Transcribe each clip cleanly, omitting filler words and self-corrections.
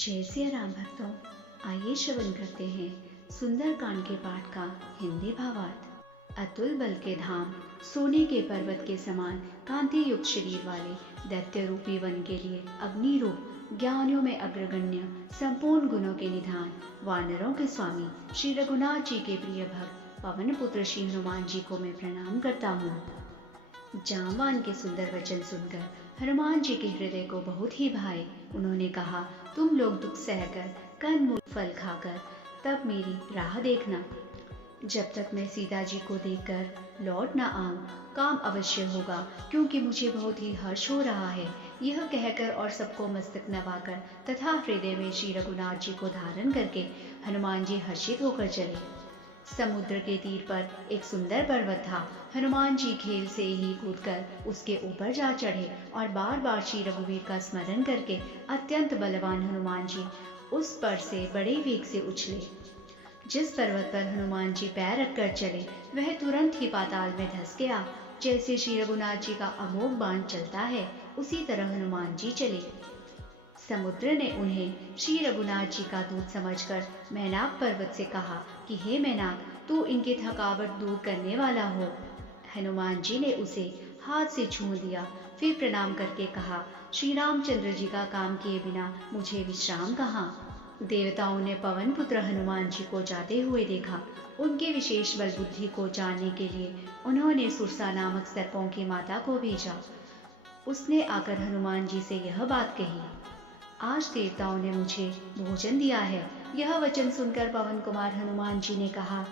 जय सिया राम भक्तों, आइए श्रवण करते हैं सुंदर कांड के पाठ का हिंदी भावार्थ। अतुल बल के धाम, सोने के पर्वत के समान कांति युक्त शरीर वाले दैत्य रूपी वन के लिए अग्नि रूप, ज्ञानियों में अग्रगण्य, संपूर्ण गुणों के निधान, वानरों के स्वामी श्री रघुनाथ जी के प्रिय भक्त पवन पुत्र श्री हनुमान जी को मैं प्रणाम करता हूँ। जामवान के सुंदर वचन सुनकर हनुमान जी के हृदय को बहुत ही भाए। उन्होंने कहा, तुम लोग दुख सहकर, कंदमूल फल खाकर तब मेरी राह देखना। जब तक मैं सीता जी को देखकर लौट न आऊं, काम अवश्य होगा, क्योंकि मुझे बहुत ही हर्ष हो रहा है। यह कहकर और सबको मस्तक नवाकर तथा हृदय में श्री रघुनाथ जी को धारण करके हनुमान जी हर्षित होकर चले। समुद्र के तीर पर एक सुंदर पर्वत था। हनुमान जी खेल से ही कूदकर उसके ऊपर जा चढ़े और बार बार श्री रघुवीर का स्मरण करके अत्यंत बलवान हनुमान जी उस पर से बड़े वेग से उछले। जिस पर्वत पर हनुमान जी पैर रखकर चले, वह तुरंत ही पाताल में धंस गया। जैसे श्री रघुनाथ जी का अमोघ बाण चलता है, उसी तरह हनुमान जी चले। समुद्र ने उन्हें श्री रघुनाथ जी का दूत समझकर मैनाक पर्वत से कहा कि हे मैनाक, तू इनकी थकावट दूर करने वाला हो। हनुमान जी ने उसे हाथ से छू लिया, फिर प्रणाम करके कहा, श्री रामचंद्र जी का काम किए बिना मुझे विश्राम कहाँ। देवताओं ने पवन पुत्र हनुमान जी को जाते हुए देखा। उनके विशेष बल बुद्धि को जानने के लिए उन्होंने सुरसा नामक सर्पों की माता को भेजा। उसने आकर हनुमान जी से यह बात कही, आज देवताओं ने मुझे भोजन दिया है। यह वचन सुनकर पवन कुमार हनुमान जी ने कहा,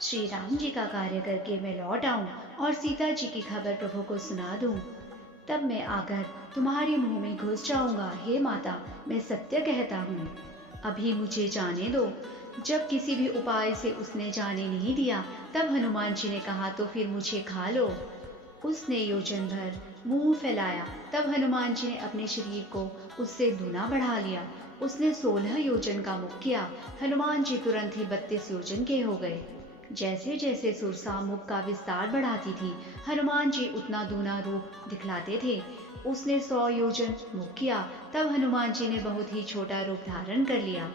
श्री राम जी का कार्य करके मैं लौट आऊं और सीता जी की खबर प्रभु को सुना दूं, तब मैं आकर तुम्हारे मुंह में घुस जाऊंगा। हे माता, मैं सत्य कहता हूँ, अभी मुझे जाने दो। जब किसी भी उपाय से उसने जाने नहीं दिया, तब हनुमान जी ने कहा, तो फिर मुझे खा लो। उसने योजन भर मुंह फैलाया, तब हनुमान जी ने अपने शरीर को उससे दुना बढ़ा लिया। उसने 16 योजन का मुख किया। हनुमान जी तुरंत ही 32 योजन के हो गए। जैसे जैसे सुरसा मुख का विस्तार बढ़ाती थी, हनुमान जी उतना दूना रूप दिखलाते थे। उसने 100 योजन मुख किया, तब हनुमान जी ने बहुत ही छोटा रूप धारण कर लिया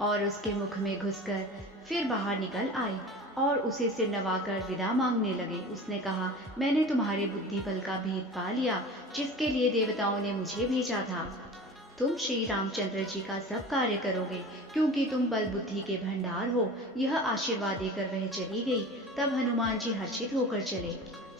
और उसके मुख में घुसकर फिर बाहर निकल आई और उसे सिर नवाकर विदा मांगने लगे। उसने कहा, मैंने तुम्हारे बुद्धि बल का भेद पा लिया, जिसके लिए देवताओं ने मुझे भेजा था। तुम श्री रामचंद्र जी का सब कार्य करोगे, क्योंकि तुम बल बुद्धि के भंडार हो। यह आशीर्वाद देकर वह चली गई। तब हनुमान जी हर्षित होकर चले।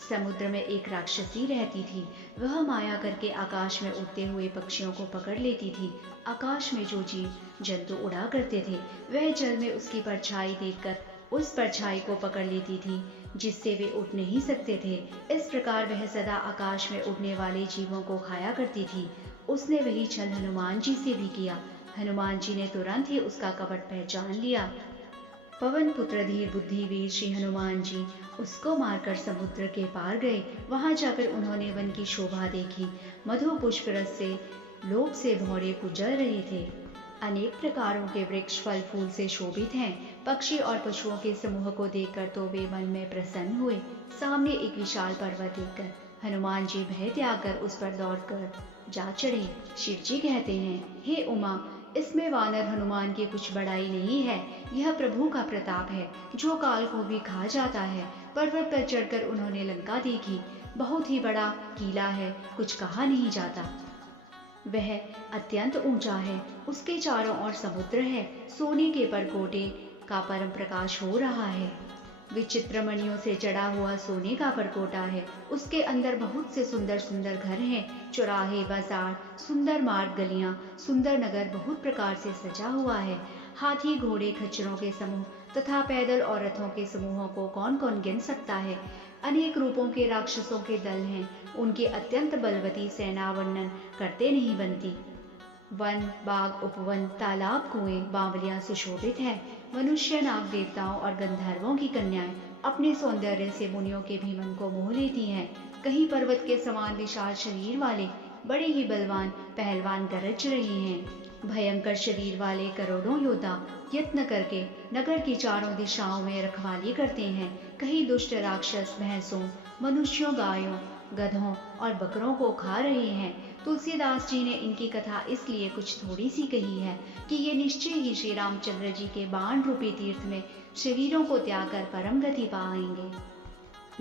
समुद्र में एक राक्षसी रहती थी। वह माया करके आकाश में उड़ते हुए पक्षियों को पकड़ लेती थी। आकाश में जो जीव जंतु उड़ा करते थे, वह जल में उसकी परछाई देखकर उस परछाई को पकड़ लेती थी, जिससे वे उड़ नहीं सकते थे। इस प्रकार वह सदा आकाश में उड़ने वाले जीवों को खाया करती थी। उसने वही छल हनुमान जी से भी किया। हनुमान जी ने तुरंत ही उसका कपट पहचान लिया। पवन पुत्र धीर बुद्धिवीर श्री हनुमान जी उसको मारकर समुद्र के पार गए। वहां जाकर उन्होंने वन की शोभा देखी। मधु पुष्प रस से लोभ से भौरे गुजर रहे थे। अनेक प्रकारों के वृक्ष फल फूल से शोभित हैं। पक्षी और पशुओं के समूह को देखकर तो वे मन में प्रसन्न हुए। सामने एक विशाल पर्वत देखकर हनुमान जी भय त्याग कर उस पर दौड़कर जा चढ़े। शिव जी कहते हैं, हे उमा, इसमें वानर हनुमान की कुछ बड़ाई नहीं है। यह प्रभु का प्रताप है, जो काल को भी खा जाता है। पर्वत पर चढ़कर उन्होंने लंका देखी। बहुत ही बड़ा किला है, कुछ कहा नहीं जाता। वह अत्यंत ऊंचा है। उसके चारों ओर समुद्र है। सोने के परकोटे का परम प्रकाश हो रहा है। विचित्र मणियों से जड़ा हुआ सोने का परकोटा है। उसके अंदर बहुत से सुंदर सुंदर घर हैं। चौराहे, बाजार, सुंदर मार्ग, गलियां, सुंदर नगर बहुत प्रकार से सजा हुआ है। हाथी, घोड़े, खच्चरों के समूह तथा पैदल और रथों के समूहों को कौन कौन गिन सकता है। अनेक रूपों के राक्षसों के दल हैं। उनकी अत्यंत बलवती सेना वर्णन करते नहीं बनती। वन, बाग, उपवन, तालाब, कुएं, बावलियां सुशोभित है। मनुष्य, नाग, देवताओं और गंधर्वों की कन्याएं अपने सौंदर्य से मुनियों के भी मन को मोह लेती हैं। कहीं पर्वत के समान विशाल शरीर वाले बड़े ही बलवान पहलवान गरज रहे हैं। भयंकर शरीर वाले करोड़ों योद्धा यत्न करके नगर की चारों दिशाओं में रखवाली करते हैं। कहीं दुष्ट राक्षस भैंसों, मनुष्यों, गायों, गधों और बकरों को खा रहे हैं, तुलसीदास जी ने इनकी कथा इसलिए कुछ थोड़ी सी कही है कि ये निश्चय ही श्री रामचंद्र जी के बाण रूपी तीर्थ में शरीरों को त्याग कर परम गति पाएंगे।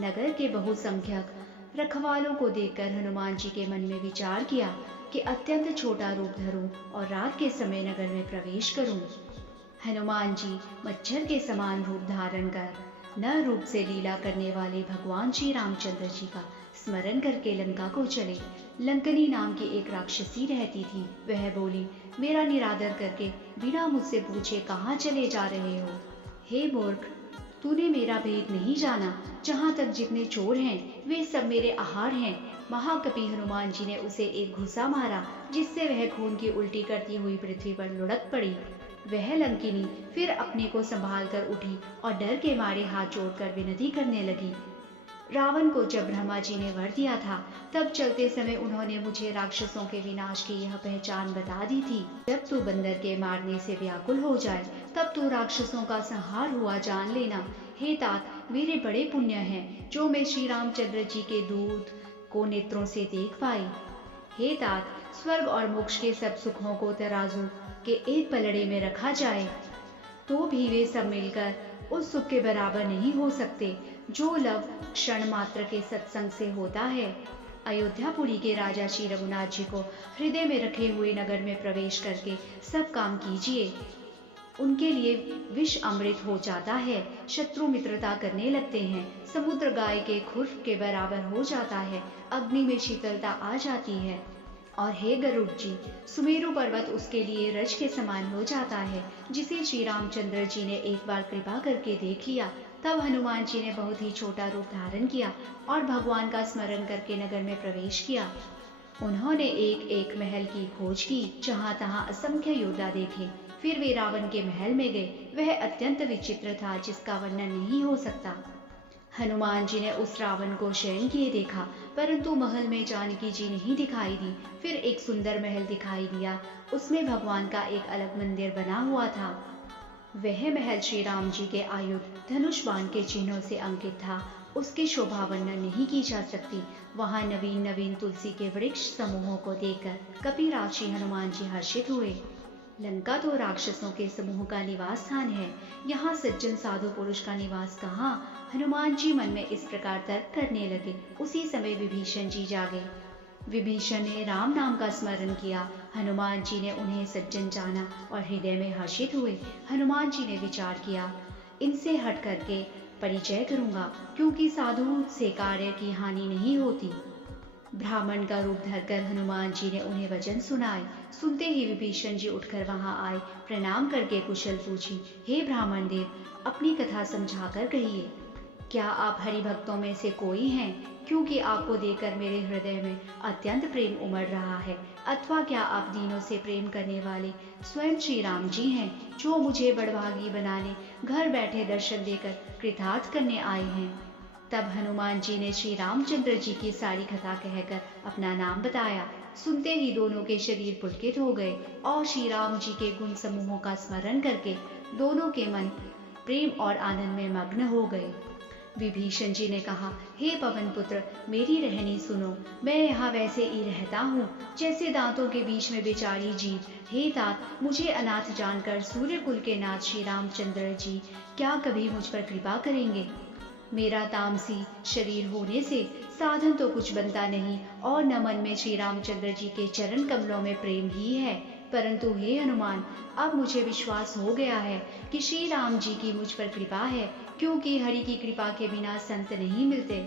नगर के बहुसंख्यक रखवालों को देखकर हनुमान जी के मन में विचार किया कि अत्यंत छोटा रूप धरूं और रात के समय नगर में प्रवेश करूं। हनुमान जी मच्छर के समान रूप धारण कर नर रूप से लीला करने वाले भगवान श्री रामचंद्र जी का स्मरण करके लंका को चले। लंकनी नाम की एक राक्षसी रहती थी। वह बोली, मेरा निरादर करके बिना मुझसे पूछे कहाँ चले जा रहे हो? हे मूर्ख, तूने मेरा भेद नहीं जाना। जहाँ तक जितने चोर हैं वे सब मेरे आहार हैं। महाकपि हनुमान जी ने उसे एक घुसा मारा जिससे वह खून की उल्टी करती हुई पृथ्वी पर लुढ़क पड़ी। वह लंकिनी फिर अपने को संभाल कर उठी और डर के मारे हाथ जोड़कर विनती करने लगी। रावण को जब ब्रह्मा जी ने वर दिया था तब चलते समय उन्होंने मुझे राक्षसों के विनाश की यह पहचान बता दी थी। जब तू बंदर के मारने से व्याकुल हो जाए तब तू राक्षसों का संहार हुआ जान लेना। हे तात, मेरे बड़े पुण्य हैं जो मैं श्री रामचंद्र जी के दूत को नेत्रों से देख पाई। हे तात, स्वर्ग और मोक्ष के सब सुखों को तराजू के एक पलड़े में रखा जाए तो भी वे सब मिलकर उस सुख के बराबर नहीं हो सकते जो लव क्षण मात्र के सत्संग से होता है। अयोध्यापुरी के राजा श्री रघुनाथ जी को हृदय में रखे हुए नगर में प्रवेश करके सब काम कीजिए। उनके लिए विष अमृत हो जाता है, शत्रु मित्रता करने लगते हैं, समुद्र गाय के खुर के बराबर हो जाता है, अग्नि में शीतलता आ जाती है। और हे गरुड़ जी, सुमेरु पर्वत उसके लिए रज के समान हो जाता है, जिसे श्री रामचंद्र जी ने एक बार कृपा करके देख लिया। तब हनुमान जी ने बहुत ही छोटा रूप धारण किया और भगवान का स्मरण करके नगर में प्रवेश किया। उन्होंने एक एक महल की खोज की, जहाँ तहाँ असंख्य योद्धा देखे। फिर वे रावण के महल में गए। वह अत्यंत विचित्र था जिसका वर्णन नहीं हो सकता। हनुमान जी ने उस रावण को शयन किए देखा, परंतु महल में जानकी जी नहीं दिखाई दी। फिर एक सुंदर महल दिखाई दिया, उसमें भगवान का एक अलग मंदिर बना हुआ था। वह महल श्री राम जी के आयुध धनुष बाण के चिन्हों से अंकित था। उसकी शोभा वर्णन नहीं की जा सकती। वहां नवीन नवीन तुलसी के वृक्ष समूहों को देखकर कपिराज श्री हनुमान जी हर्षित हुए। लंका तो राक्षसों के समूह का निवास स्थान है, यहाँ सज्जन साधु पुरुष का निवास कहाँ? हनुमान जी मन में इस प्रकार तर्क करने लगे। उसी समय विभीषण जी जागे। विभीषण ने राम नाम का स्मरण किया। हनुमान जी ने उन्हें सज्जन जाना और हृदय में हर्षित हुए। हनुमान जी ने विचार किया, इनसे हट करके परिचय करूंगा, क्योंकि साधु से कार्य की हानि नहीं होती। ब्राह्मण का रूप धरकर हनुमान जी ने उन्हें वचन सुनाए। सुनते ही विभीषण जी उठकर वहां आए, प्रणाम करके कुशल पूछी। हे ब्राह्मण देव, अपनी कथा समझाकर कहिए। क्या आप हरि भक्तों में से कोई हैं? क्योंकि आपको देखकर मेरे हृदय में अत्यंत प्रेम उमड़ रहा है। अथवा क्या आप दीनों से प्रेम करने वाले स्वयं श्री राम जी हैं, जो मुझे बड़भागी बनाने घर बैठे दर्शन देकर कृतार्थ करने आए हैं? तब हनुमान जी ने श्री रामचंद्र जी की सारी कथा कहकर अपना नाम बताया। सुनते ही दोनों के शरीर पुलकित हो गए और श्री राम जी के गुण समूहों का स्मरण करके दोनों के मन प्रेम और आनंद में मग्न हो गए। विभीषण जी ने कहा, हे पवन पुत्र, मेरी रहनी सुनो। मैं यहाँ वैसे ही रहता हूँ जैसे दांतों के बीच में बेचारी जीव। हे तात, मुझे अनाथ जानकर सूर्य कुल के नाथ श्री रामचंद्र जी क्या कभी मुझ पर कृपा करेंगे? मेरा तामसी शरीर होने से साधन तो कुछ बनता नहीं और न मन में श्री रामचंद्र जी के चरण कमलों में प्रेम ही है। परंतु हे हनुमान, अब मुझे विश्वास हो गया है कि श्री राम जी की मुझ पर कृपा है, क्योंकि हरि की कृपा के बिना संत नहीं मिलते।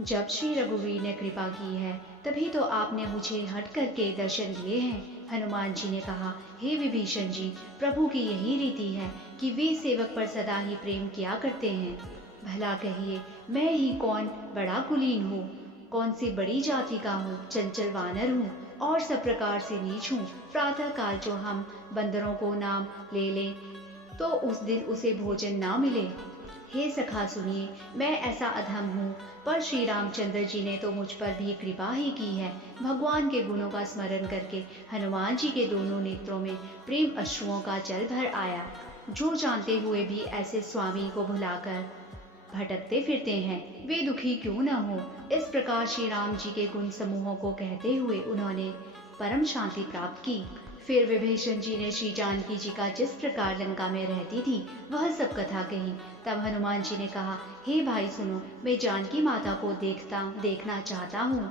जब श्री रघुवीर ने कृपा की है तभी तो आपने मुझे हट करके दर्शन दिए हैं। हनुमान जी ने कहा, हे विभीषण जी, प्रभु की यही रीति है कि वे सेवक पर सदा ही प्रेम किया करते हैं। भला कहिए, मैं ही कौन बड़ा कुलीन हूँ, कौन सी बड़ी जाति का हूँ? चंचल वानर हूँ और सब प्रकार से नीच हूँ। प्रातः काल जो हम बंदरों को नाम ले लें तो उस दिन उसे भोजन ना मिले। हे सखा सुनिए, मैं ऐसा अधम हूँ, पर श्री रामचंद्र जी ने तो मुझ पर भी कृपा ही की है। भगवान के गुणों का स्मरण करके हनुमान जी के दोनों नेत्रों में प्रेम अश्रुओं का जल भर आया। जो जानते हुए भी ऐसे स्वामी को भुलाकर भटकते फिरते हैं, वे दुखी क्यों न हो। इस प्रकार श्री राम जी के गुण समूहों को कहते हुए उन्होंने परम शांति प्राप्त की। फिर विभीषण जी ने श्री जानकी जी का जिस प्रकार लंका में रहती थी वह सब कथा कही। तब हनुमान जी ने कहा, हे भाई सुनो, मैं जानकी माता को देखना चाहता हूँ।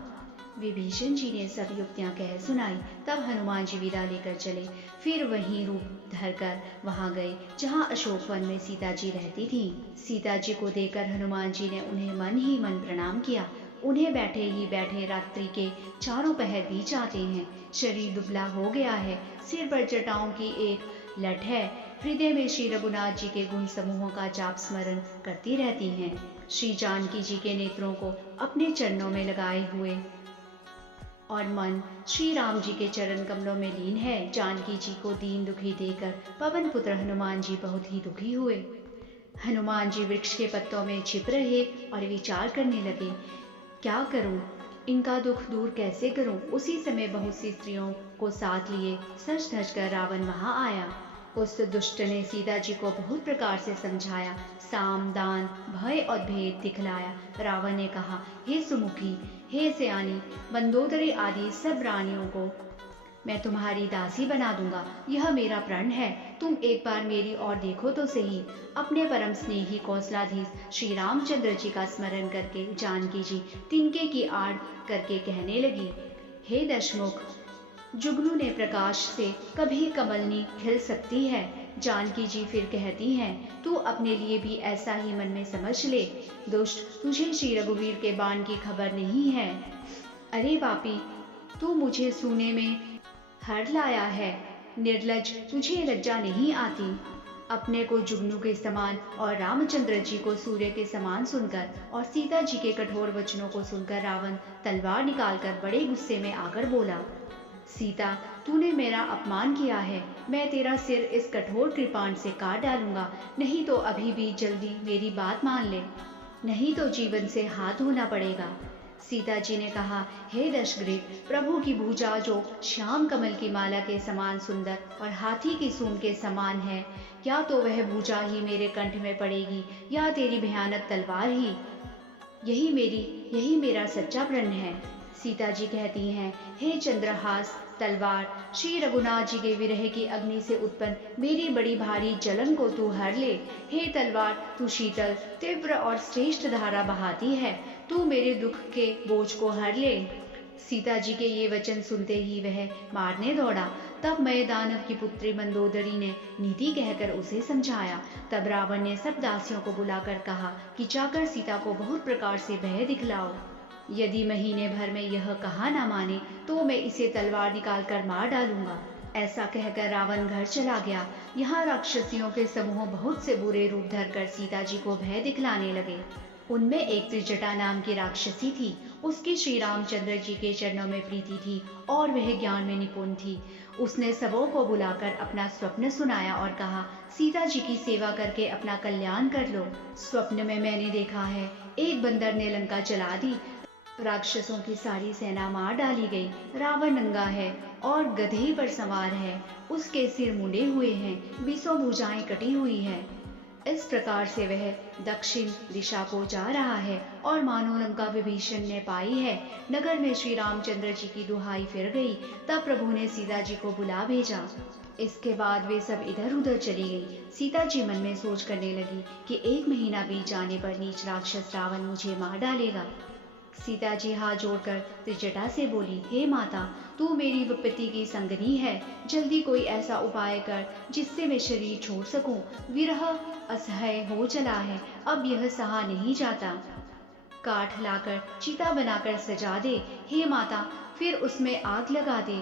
विभीषण जी ने सब युक्तियां कह सुनाई। तब हनुमान जी विदा लेकर चले। फिर वहीं रूप धरकर वहां गए जहां अशोक वन में सीता जी रहती थी। सीता जी को देखकर हनुमान जी ने उन्हें मन ही मन प्रणाम किया। उन्हें बैठे ही बैठे रात्रि के चारों पहर बीत जाते हैं। शरीर दुबला हो गया है, सिर पर जटाओं की एक लट है। हृदय में श्री रघुनाथ जी के गुण समूहों का जाप स्मरण करती रहती हैं। श्री जानकी जी के नेत्रों को अपने चरणों में लगाए हुए और मन श्री राम जी के चरण कमलों में लीन है। जानकी जी को दीन दुखी देकर पवन पुत्र हनुमान जी बहुत ही दुखी हुए। हनुमान जी वृक्ष के पत्तों में छिप रहे और विचार करने लगे, क्या करूं, इनका दुख दूर कैसे करूं। उसी समय बहुत सी स्त्रियों को साथ लिए सज धज कर रावण वहां आया। उस दुष्ट ने सीता जी को बहुत प्रकार से समझाया, साम दान भय और भेद दिखलाया। रावण ने कहा, हे सुमुखी, हे सयानी, मंदोदरी आदि सब रानियों को मैं तुम्हारी दासी बना दूंगा। यह मेरा प्रण है, तुम एक बार मेरी ओर देखो तो सही। अपने परम स्नेही कौशलाधीश श्री रामचंद्र जी का स्मरण करके जानकी जी तिनके की आड़ करके कहने लगी, हे दशमुख, जुगनू ने प्रकाश से कभी कमलनी खिल सकती है। जानकी जी फिर कहती हैं, तू अपने लिए भी ऐसा ही मन में समझ ले। दुष्ट, तुझे श्री रघुवीर के बाण की खबर नहीं है। अरे पापी, तू मुझे सूने में हर लाया है। निर्लज, तुझे लज्जा नहीं आती। अपने को जुगनू के समान और रामचंद्र जी को सूर्य के समान सुनकर और सीता जी के कठोर वचनों को सुनकर रावण तलवार निकालकर बड़े गुस्से में आकर बोला, सीता, तूने मेरा अपमान किया है। मैं तेरा सिर इस कठोर कृपाण से काट डालूंगा। नहीं तो अभी भी जल्दी मेरी बात मान ले, नहीं तो जीवन से हाथ धोना पड़ेगा। सीता जी ने कहा, हे दशग्रीव, प्रभु की भुजा जो श्याम कमल की माला के समान सुंदर और हाथी की सूंड के समान है, या तो वह भुजा ही मेरे कंठ में पड़ेगी या तेरी भयानक तलवार ही। यही मेरा सच्चा प्रण है। सीता जी कहती हैं, हे चंद्रहास तलवार, श्री रघुनाथ जी के विरह की अग्नि से उत्पन्न मेरी बड़ी भारी जलन को तू हर ले। हे तलवार, तू शीतल, तीव्र और श्रेष्ठ धारा बहाती है, तू मेरे दुख के बोझ को हर ले। सीता जी के ये वचन सुनते ही वह मारने दौड़ा। तब मैं दानव की पुत्री मंदोदरी ने नीति कहकर उसे समझाया। तब रावण ने सब दासियों को बुलाकर कहा कि जाकर सीता को बहुत प्रकार से भय दिखलाओ। यदि महीने भर में यह कहा ना माने तो मैं इसे तलवार निकालकर मार डालूंगा। ऐसा कहकर रावण घर चला गया। यहाँ राक्षसियों के समूह बहुत से बुरे रूप धरकर सीता जी को भय दिखलाने लगे। उनमें एक त्रिजटा नाम की राक्षसी थी। उसकी श्री रामचंद्र जी के चरणों में प्रीति थी और वह ज्ञान में निपुण थी। उसने सबों को बुलाकर अपना स्वप्न सुनाया और कहा, सीता जी की सेवा करके अपना कल्याण कर लो। स्वप्न में मैंने देखा है, एक बंदर ने लंका जला दी, राक्षसों की सारी सेना मार डाली गई। रावण नंगा है और गधे पर सवार है, उसके सिर मुंडे हुए हैं, 20 भुजाएं कटी हुई हैं। इस प्रकार से वह दक्षिण दिशा को जा रहा है और मानो लंका विभीषण ने पाई है। नगर में श्री रामचंद्र जी की दुहाई फिर गई। तब प्रभु ने सीता जी को बुला भेजा। इसके बाद वे सब इधर उधर चली गई। सीता जी मन में सोच करने लगी कि 1 महीना बीत जाने पर नीच राक्षस रावण मुझे मार डालेगा। सीता जी हाथ जोड़कर त्रिजटा से बोली, हे माता, तू मेरी विपत्ति की संगनी है, जल्दी कोई ऐसा उपाय कर जिससे मैं शरीर छोड़ सकूं। विरह असह्य हो चला है, अब यह सहा नहीं जाता। काठ लाकर चिता बनाकर सजा दे, हे माता, फिर उसमें आग लगा दे।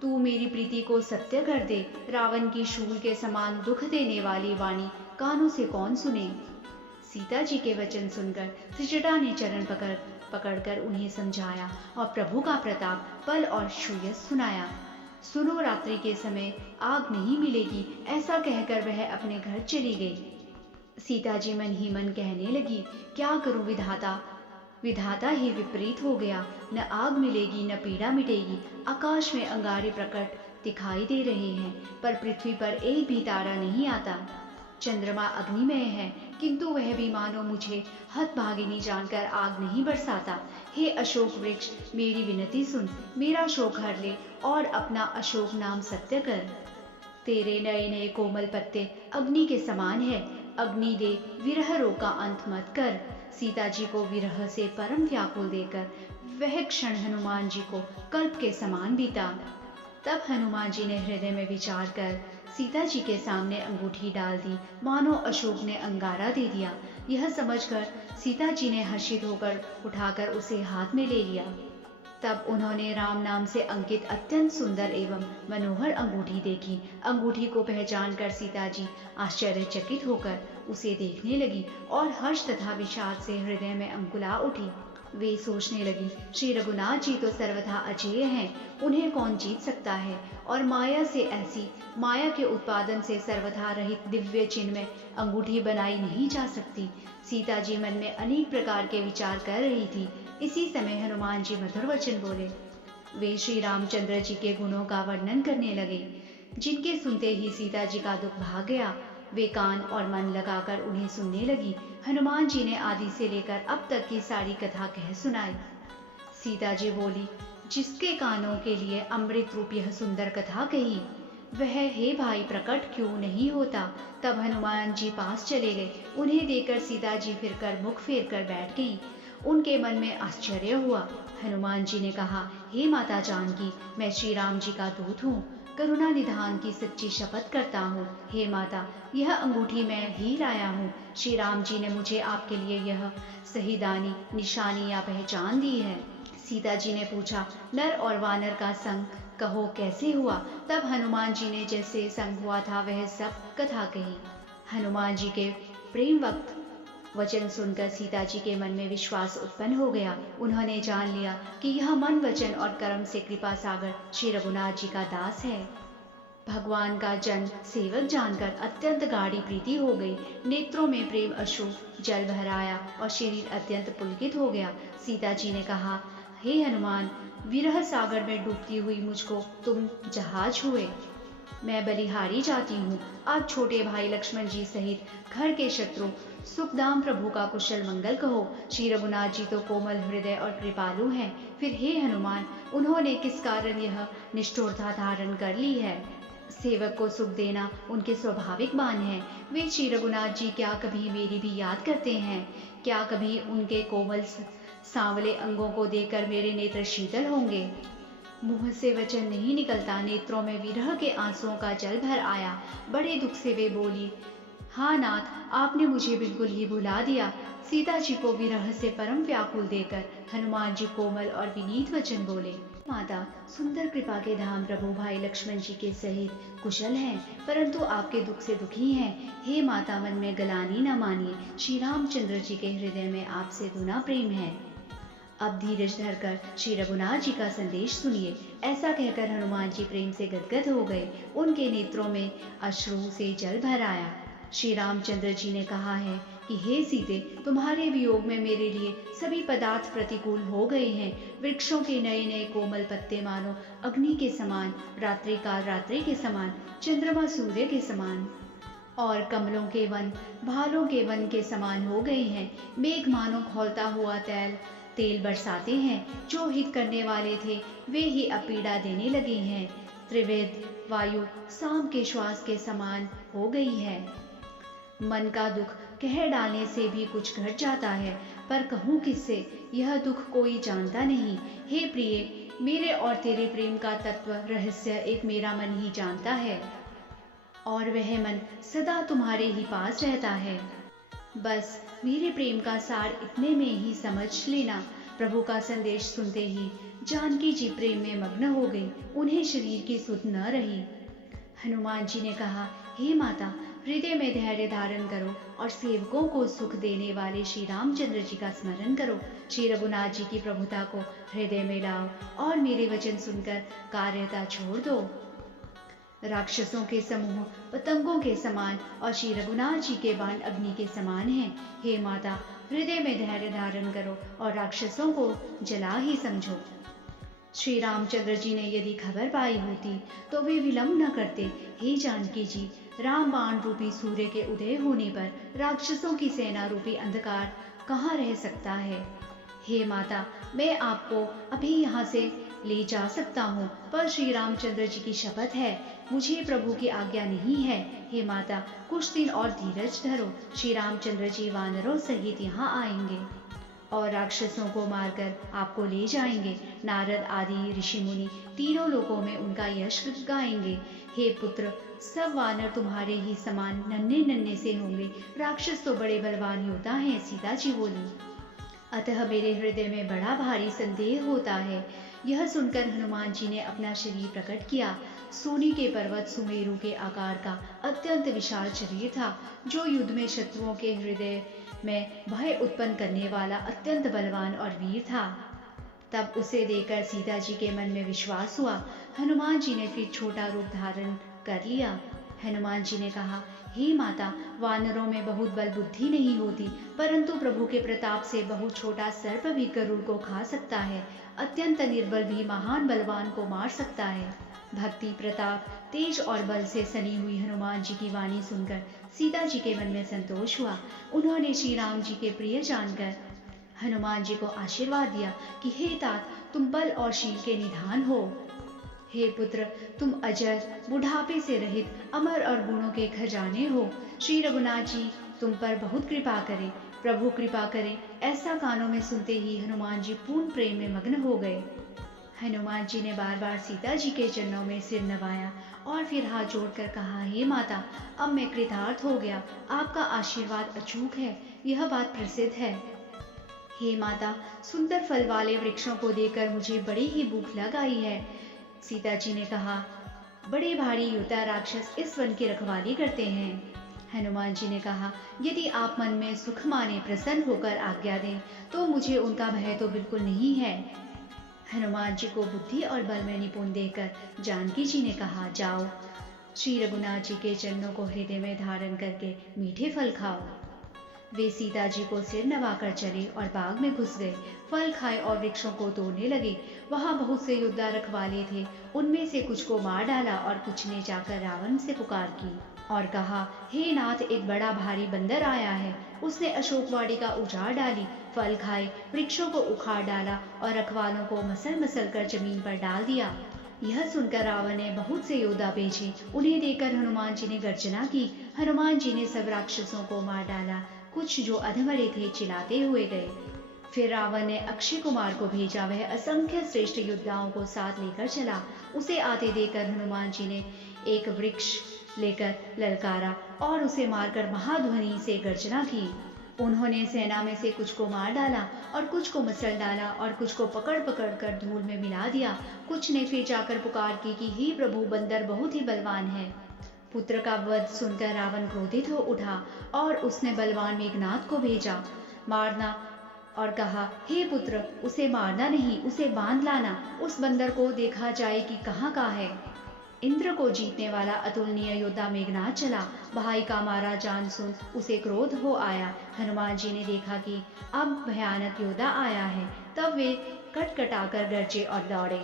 तू मेरी प्रीति को सत्य कर दे। रावण की शूल के समान दुख देने वाली वाणी कानों से कौन सुने। सीता जी के वचन सुनकर त्रिजटा ने चरण पकड़कर उन्हें समझाया और प्रभु का प्रताप बल और शूयस सुनाया। सुनो, रात्रि के समय आग नहीं मिलेगी, ऐसा कहकर वह अपने घर चली गई। सीता जी मन ही मन कहने लगी, क्या करूं विधाता, विधाता ही विपरीत हो गया। न आग मिलेगी न पीड़ा मिटेगी। आकाश में अंगारे प्रकट दिखाई दे रहे हैं पर पृथ्वी पर एक भी तारा नहीं आता। चंद्रमा अग्निमय है, किंतु वह भी मानो मुझे हतभागिनी जानकर आग नहीं बरसाता। हे अशोक वृक्ष, मेरी विनती सुन, मेरा शोक हर ले और अपना अशोक नाम सत्य कर। तेरे नए नए कोमल पत्ते अग्नि के समान है। अग्नि दे, विरह रोग का अंत मत कर। सीता जी को विरह से परम व्याकुल देकर वह क्षण हनुमान जी को कल्प के समान बीता। तब हनुमान जी ने हृदय में विचार कर सीता जी के सामने अंगूठी डाल दी, मानो अशोक ने अंगारा दे दिया। यह समझकर सीता जी ने हर्षित होकर उठाकर उसे हाथ में ले लिया। तब उन्होंने राम नाम से अंकित अत्यंत सुंदर एवं मनोहर अंगूठी देखी। अंगूठी को पहचान कर सीता जी आश्चर्यचकित होकर उसे देखने लगी और हर्ष तथा विषाद से हृदय में अंकुला उठी। वे सोचने लगी, श्री रघुनाथ जी तो सर्वथा अजेय हैं, उन्हें कौन जीत सकता है। और माया से ऐसी माया के उत्पादन से सर्वथा रहित दिव्य चिन्ह में अंगूठी बनाई नहीं जा सकती। सीता जी मन में अनेक प्रकार के विचार कर रही थी। इसी समय हनुमान जी मधुर वचन बोले। वे श्री रामचंद्र जी के गुणों का वर्णन करने लगे, जिनके सुनते ही सीता जी का दुख भाग गया। वे कान और मन लगाकर उन्हें सुनने लगी। हनुमान जी ने आदि से लेकर अब तक की सारी कथा कह सुनाई। सीता जी बोली, जिसके कानों के लिए अमृत रूप यह सुंदर कथा कही, वह हे भाई प्रकट क्यों नहीं होता। तब हनुमान जी पास चले गए। उन्हें देखकर सीता जी फिरकर मुख फेर कर बैठ गईं। उनके मन में आश्चर्य हुआ। हनुमान जी ने कहा, हे माता जानकी, मैं श्री राम जी का दूत हूँ, करुणा निधान की सच्ची शपथ करता हूँ। हे माता, यह अंगूठी मैं ही लाया हूँ। श्री राम जी ने मुझे आपके लिए यह सहीदानी निशानी या पहचान दी है। सीता जी ने पूछा, नर और वानर का संग कहो कैसे हुआ। तब हनुमान जी ने जैसे संग हुआ था वह सब कथा कही। हनुमान जी के प्रेम वक्त वचन सुनकर सीता जी के मन में विश्वास उत्पन्न हो गया। उन्होंने जान लिया कि यह मन वचन और कर्म से कृपा सागर श्री रघुनाथ जी का दास है। भगवान का जन सेवक जानकर अत्यंत गाढ़ी प्रीति हो गई। नेत्रों में प्रेम अश्रु जल भर आया और शरीर अत्यंत पुलकित हो गया। सीता जी ने कहा, हे हनुमान, विरह सागर में डूबती हुई मुझको तुम जहाज हुए। मैं बलिहारी जाती हूँ। आप छोटे भाई लक्ष्मण जी सहित घर के शत्रु सुखदाम प्रभु का कुशल मंगल कहो। श्री रघुनाथ जी तो कोमल हृदय और कृपालु हैं। फिर हे हनुमान, उन्होंने किस कारण यह निष्ठुरता धारण कर ली है। सेवक को सुख देना उनके स्वाभाविक बान है। वे श्री रघुनाथ जी क्या कभी मेरी भी याद करते हैं? क्या कभी उनके कोमल सांवले अंगों को देखकर मेरे नेत्र शीतल होंगे? मुंह से वचन नहीं निकलता, नेत्रों में विरह के आंसुओं का जल भर आया। बड़े दुख से वे बोली, हाँ नाथ, आपने मुझे बिल्कुल ही भुला दिया। सीता जी को विरह से परम व्याकुल देकर हनुमान जी कोमल और विनीत वचन बोले, माता, सुंदर कृपा के धाम प्रभु भाई लक्ष्मण जी के सहित कुशल हैं, परंतु आपके दुख से दुखी हैं। हे माता, मन में गलानी न मानिए। श्री रामचंद्र जी के हृदय में आपसे दूना प्रेम है। अब धीरज धरकर श्री रघुनाथ जी का संदेश सुनिए। ऐसा कहकर हनुमान जी प्रेम से गदगद हो गए। उनके नेत्रों में अश्रु से जल भर आया। श्री रामचंद्र जी ने कहा है कि हे सीते, तुम्हारे वियोग में मेरे लिए सभी पदार्थ प्रतिकूल हो गए हैं। वृक्षों के नए नए कोमल पत्ते मानो अग्नि के समान, रात्रि काल रात्रि के समान, चंद्रमा सूर्य के समान, और कमलों के वन भालों के वन के समान हो गए हैं। मेघ मानो खौलता हुआ तेल बरसाते हैं। जो हित करने वाले थे वे ही अब पीड़ा देने लगे हैं। त्रिवेद वायु शाम के श्वास के समान हो गई है। मन का दुख कह डालने से भी कुछ घट जाता है, पर कहूँ किससे, यह दुख कोई जानता नहीं। हे प्रिय, मेरे और तेरे प्रेम का तत्व रहस्य एक मेरा मन ही जानता है, और वह मन सदा तुम्हारे ही पास रहता है। बस मेरे प्रेम का सार इतने में ही समझ लेना। प्रभु का संदेश सुनते ही जानकी जी प्रेम में मग्न हो गई। उन्हें शरीर की सुध न रही। हनुमान जी ने कहा, हे माता, हृदय में धैर्य धारण करो और सेवकों को सुख देने वाले श्री रामचंद्र जी का स्मरण करो। श्री रघुनाथ जी की प्रभुता को हृदय में लाओ और मेरे वचन सुनकर कार्यता छोड़ दो। राक्षसों के समूह पतंगों के समान और श्री रघुनाथ जी के बाण अग्नि के समान हैं। हे माता, हृदय में धैर्य धारण करो और राक्षसों को जला ही समझो। श्री रामचंद्र जी ने यदि खबर पाई होती तो वे विलंब न करते। हे जानकी जी, राम बाण रूपी सूर्य के उदय होने पर राक्षसों की सेना रूपी अंधकार कहाँ रह सकता है। हे माता, मैं आपको अभी यहाँ से ले जा सकता हूँ, पर श्री रामचंद्र जी की शपथ है, मुझे प्रभु की आज्ञा नहीं है। हे माता, कुछ दिन और धीरज धरो, श्री रामचंद्र जी वानरों सहित यहाँ आएंगे और राक्षसों को मारकर आपको ले जाएंगे। नारद आदि ऋषि मुनि तीनों लोकों में उनका यश गाएंगे। हे पुत्र, सब वानर तुम्हारे ही समान नन्हे नन्हे से होंगे, राक्षस तो बड़े बलवान योद्धा हैं। सीता जी बोली, अतः मेरे हृदय में बड़ा भारी संदेह होता है। यह सुनकर हनुमान जी ने अपना शरीर प्रकट किया। सोने के पर्वत सुमेरु के आकार का अत्यंत विशाल शरीर था, जो युद्ध में शत्रुओं के हृदय में भय उत्पन्न करने वाला अत्यंत बलवान और वीर था। तब उसे देखकर सीता जी के मन में विश्वास हुआ। हनुमान जी ने फिर छोटा रूप धारण कर लिया। हनुमान जी ने कहा, हे माता, वानरों में बहुत बल बुद्धि नहीं होती, परंतु प्रभु के प्रताप से बहुत छोटा सर्प भी गरुड़ को खा सकता है। अत्यंत निर्बल भी महान बलवान को मार सकता है। भक्ति, प्रताप, तेज और बल से सनी हुई हनुमान जी की वाणी सुनकर सीता जी के मन में संतोष हुआ। उन्होंने श्री राम जी के प्रिय जानकर हनुमान जी को आशीर्वाद दिया कि हे तात, तुम बल और शील के निधान हो। हे पुत्र, तुम अजर, बुढ़ापे से रहित, अमर और गुणों के खजाने हो। श्री रघुनाथ जी तुम पर बहुत कृपा करें, प्रभु कृपा करें। ऐसा कानों में सुनते ही हनुमान जी पूर्ण प्रेम में मग्न हो गए। हनुमान जी ने बार बार सीता जी के चरणों में सिर नवाया और फिर हाथ जोड़कर कहा, हे माता, अब मैं कृतार्थ हो गया। आपका आशीर्वाद अचूक है, यह बात प्रसिद्ध है। हे माता, सुंदर फल वाले वृक्षों को देखकर मुझे बड़ी ही भूख लग आई है। सीता जी ने कहा, बड़े भारी योद्धा राक्षस इस वन की रखवाली करते हैं। हनुमान जी ने कहा, यदि आप मन में सुख माने प्रसन्न होकर आज्ञा दें तो मुझे उनका भय तो बिल्कुल नहीं है। हनुमान जी को बुद्धि और बल में निपुण देखकर जानकी जी ने कहा, जाओ, श्री रघुनाथ जी के चरणों को हृदय में धारण करके मीठे फल खाओ। वे सीता जी को सिर नवाकर चले और बाग में घुस गए। फल खाए और वृक्षों को तोड़ने लगे। वहां बहुत से योद्धा रखवाले थे। उनमें से कुछ को मार डाला और कुछ ने जाकर रावण से पुकार की और कहा, हे नाथ, एक बड़ा भारी बंदर आया है। उसने अशोकवाड़ी का उजाड़ डाली, फल खाए, वृक्षों को उखाड़ डाला और रखवालों को मसल मसल कर जमीन पर डाल दिया। यह सुनकर रावण ने बहुत से योद्धा भेजे। उन्हें देखकर हनुमान जी ने गर्जना की। हनुमान जी ने सब राक्षसों को मार डाला। कुछ जो अधमरे थे चिल्लाते हुए गए। फिर रावण ने अक्षय कुमार को भेजा। वह असंख्य श्रेष्ठ योद्धाओं को साथ लेकर चला। उसे आते देखकर हनुमान जी ने एक वृक्ष लेकर ललकारा और उसे मारकर महाध्वनि से गर्जना की। उन्होंने सेना में से कुछ को मार डाला और कुछ को मसल डाला और कुछ को पकड़ पकड़ कर धूल में मिला दिया। कुछ ने फिर जाकर पुकार की कि हे प्रभु, बंदर बहुत ही बलवान है। पुत्र का वध सुनकर रावण क्रोधित हो उठा और उसने बलवान मेघनाद को भेजा मारना और कहा, हे पुत्र, उसे मारना नहीं, उसे बांध लाना। उस बंदर को देखा जाए कि कहाँ का है। इंद्र को जीतने वाला अतुलनीय योद्धा मेघनाद चला। भाई का मारा जान सुन उसे क्रोध हो आया। हनुमान जी ने देखा कि अब भयानक योद्धा आया है। तब वे कटकटाकर गरजे और दौड़े।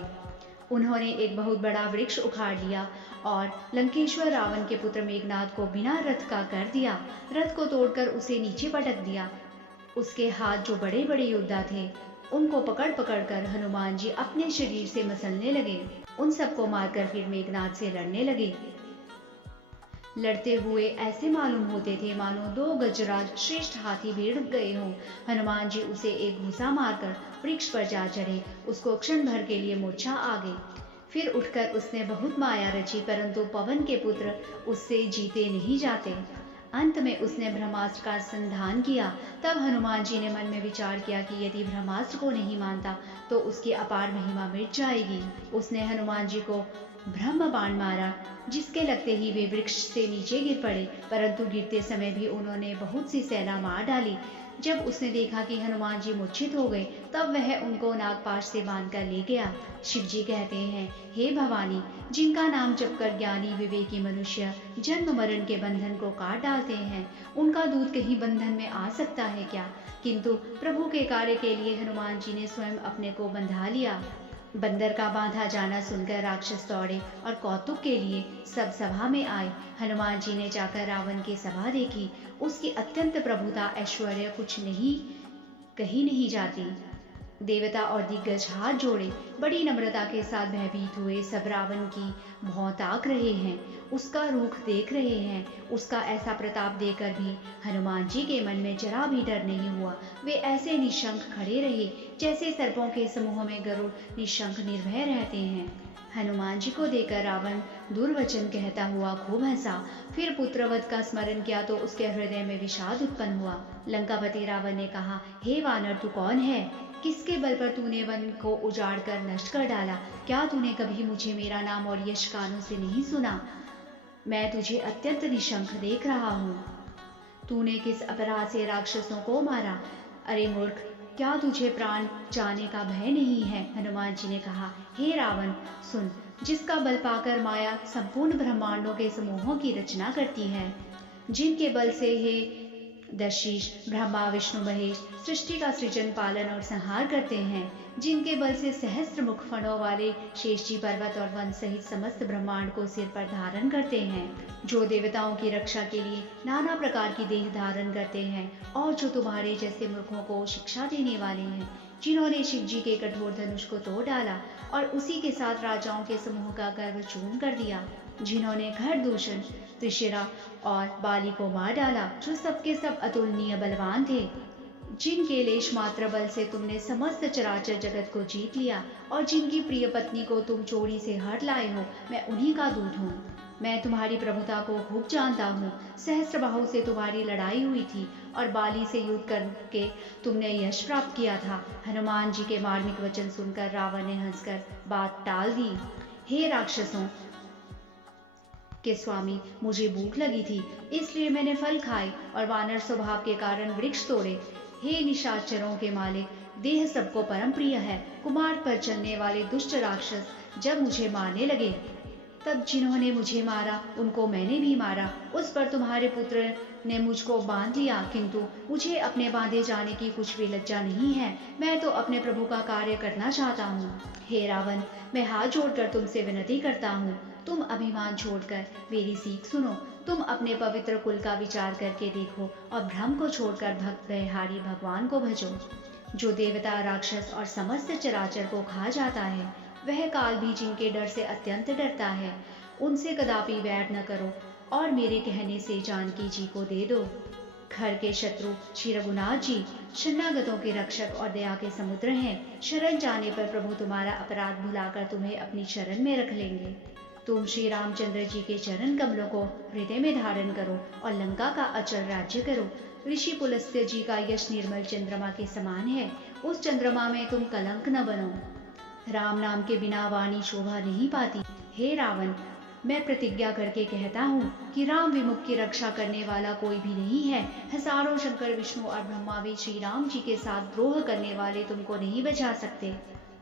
उन्होंने एक बहुत बड़ा वृक्ष उखाड़ लिया और लंकेश्वर रावण के पुत्र मेघनाद को बिना रथ का कर दिया। रथ को तोड़कर उसे नीचे पटक दिया। उसके हाथ जो बड़े बड़े योद्धा थे, उनको पकड़ पकड़ कर हनुमान जी अपने शरीर से मसलने लगे। उन सबको मारकर फिर मेघनाद से लड़ने लगे। लड़ते हुए ऐसे मालूम होते थे मानो दो गजराज श्रेष्ठ हाथी भिड़ गए हों। हनुमान जी उसे एक घुसा मारकर वृक्ष पर जा चढ़े। उसको क्षण भर के लिए मूर्छा आ गई। फिर उठकर उसने बहुत माया रची, परंतु पवन के पुत्र उससे जीते नहीं जाते। अंत में उसने ब्रह्मास्त्र का संधान किया। तब हनुमान जी ने मन में विचार किया कि यदि ब्रह्मास्त्र को नहीं मानता तो उसकी अपार महिमा मिट जाएगी। उसने हनुमान जी को ब्रह्म बाण मारा, जिसके लगते ही वे वृक्ष से नीचे गिर पड़े, परंतु गिरते समय भी उन्होंने बहुत सी सेना मार डाली। जब उसने देखा कि हनुमान जी मूर्छित हो गए, तब वह उनको नागपाश से बांधकर ले गया। शिव जी कहते हैं, हे भवानी, जिनका नाम जपकर ज्ञानी विवेकी मनुष्य जन्म मरण के बंधन को काट डालते हैं, उनका दूध कहीं बंधन में आ सकता है क्या? किंतु प्रभु के कार्य के लिए हनुमान जी ने स्वयं अपने को बंधा लिया। बंदर का बांधा जाना सुनकर राक्षस दौड़े और कौतुक के लिए सब सभा में आए। हनुमान जी ने जाकर रावण की सभा देखी। उसकी अत्यंत प्रभुता ऐश्वर्य कुछ नहीं कही नहीं जाती। देवता और दिग्गज हाथ जोड़े बड़ी नम्रता के साथ भयभीत हुए सब रावण की भौं ताक रहे हैं, उसका रुख देख रहे हैं। उसका ऐसा प्रताप देखकर भी हनुमान जी के मन में जरा भी डर नहीं हुआ। वे ऐसे निशंक खड़े रहे जैसे सर्पों के समूह में गरुड़ निशंक निर्भय रहते हैं। हनुमान जी को देखकर रावण दुर्वचन कहता हुआ खूब हंसा। फिर पुत्रवध का स्मरण किया तो उसके हृदय में विषाद उत्पन्न हुआ। लंकापति रावण ने कहा, हे वानर, तू कौन है? किसके बल पर तूने वन को उजाड़ कर नष्ट कर डाला? क्या तूने कभी मुझे मेरा नाम और यश कानों से नहीं सुना? मैं तुझे अत्यंत निशंक देख रहा हूँ। तूने किस अपराध से राक्षसों को मारा? अरे मूर्ख, क्या तुझे प्राण जाने का भय नहीं है? हनुमान जी ने कहा, हे रावण, सुन, जिसका बल पाकर माया संपूर्ण ब्रह्मांडों के समूहों की रचना करती है, जिनके बल से हे दशीष ब्रह्मा विष्णु महेश सृष्टि का सृजन पालन और संहार करते हैं, जिनके बल से सहस्त्र मुख फणों वाले शेष जी पर्वत और वन सहित समस्त ब्रह्मांड को सिर पर धारण करते हैं, जो देवताओं की रक्षा के लिए नाना प्रकार की देह धारण करते हैं, और जो तुम्हारे जैसे मूर्खों को शिक्षा देने वाले हैं, जिन्होंने शिव जी के कठोर धनुष को तोड़ डाला और उसी के साथ राजाओं के समूह का गर्व चूर्ण कर दिया, जिन्होंने खरदूषण, त्रिशिरा और बाली को मार डाला, जो सबके सब अतुलनीय बलवान थे, जिनके लेश मात्र बल से तुमने समस्त चराचर जगत को जीत लिया और जिनकी प्रिय पत्नी को तुम चोरी से हर लाए हो, मैं उन्हीं का दूत हूँ। मैं तुम्हारी प्रभुता को खूब जानता हूँ। सहस्त्रबाहु से तुम्हारी लड़ाई हुई थी और बाली से युद्ध करके तुमने यश प्राप्त किया था। हनुमान जी के मार्मिक वचन सुनकर रावण ने हंसकर बात टाल दी। हे राक्षसों के स्वामी, मुझे भूख लगी थी, इसलिए मैंने फल खाए और वानर स्वभाव के कारण वृक्ष तोड़े। हे निशाचरों के मालिक, देह सबको परम प्रिय है। कुमार पर चलने वाले दुष्ट राक्षस जब मुझे मारने लगे, तब जिन्होंने मुझे मारा उनको मैंने भी मारा। उस पर तुम्हारे पुत्र ने मुझको बांध लिया, किंतु मुझे अपने बांधे जाने की कुछ भी लज्जा नहीं है। मैं तो अपने प्रभु का कार्य करना चाहता हूँ। हे रावण, मैं हाथ जोड़कर तुमसे विनती करता हूँ, तुम अभिमान छोड़कर मेरी सीख सुनो। तुम अपने पवित्र कुल का विचार करके देखो और भ्रम को छोड़कर भक्त भयहारी भगवान को भजो, जो देवता, राक्षस और समस्त चराचर को खा जाता है। वह काल भी जिनके डर से अत्यंत डरता है। उनसे कदापि वैर न करो और मेरे कहने से जानकी जी को दे दो। घर के शत्रु श्री रघुनाथ जी शरणागतों के रक्षक और दया के समुद्र हैं। शरण जाने पर प्रभु तुम्हारा अपराध भुलाकर तुम्हें अपनी शरण में रख लेंगे। तुम श्री रामचंद्र जी के चरण कमलों को हृदय में धारण करो और लंका का अचल राज्य करो। ऋषि पुलस्त्य जी का यश निर्मल चंद्रमा के समान है। उस चंद्रमा में तुम कलंक न बनो। राम नाम के बिना वाणी शोभा नहीं पाती। हे रावण, मैं प्रतिज्ञा करके कहता हूँ कि राम विमुख की रक्षा करने वाला कोई भी नहीं है। हजारों शंकर, विष्णु और ब्रह्मा भी श्री राम जी के साथ द्रोह करने वाले तुमको नहीं बचा सकते।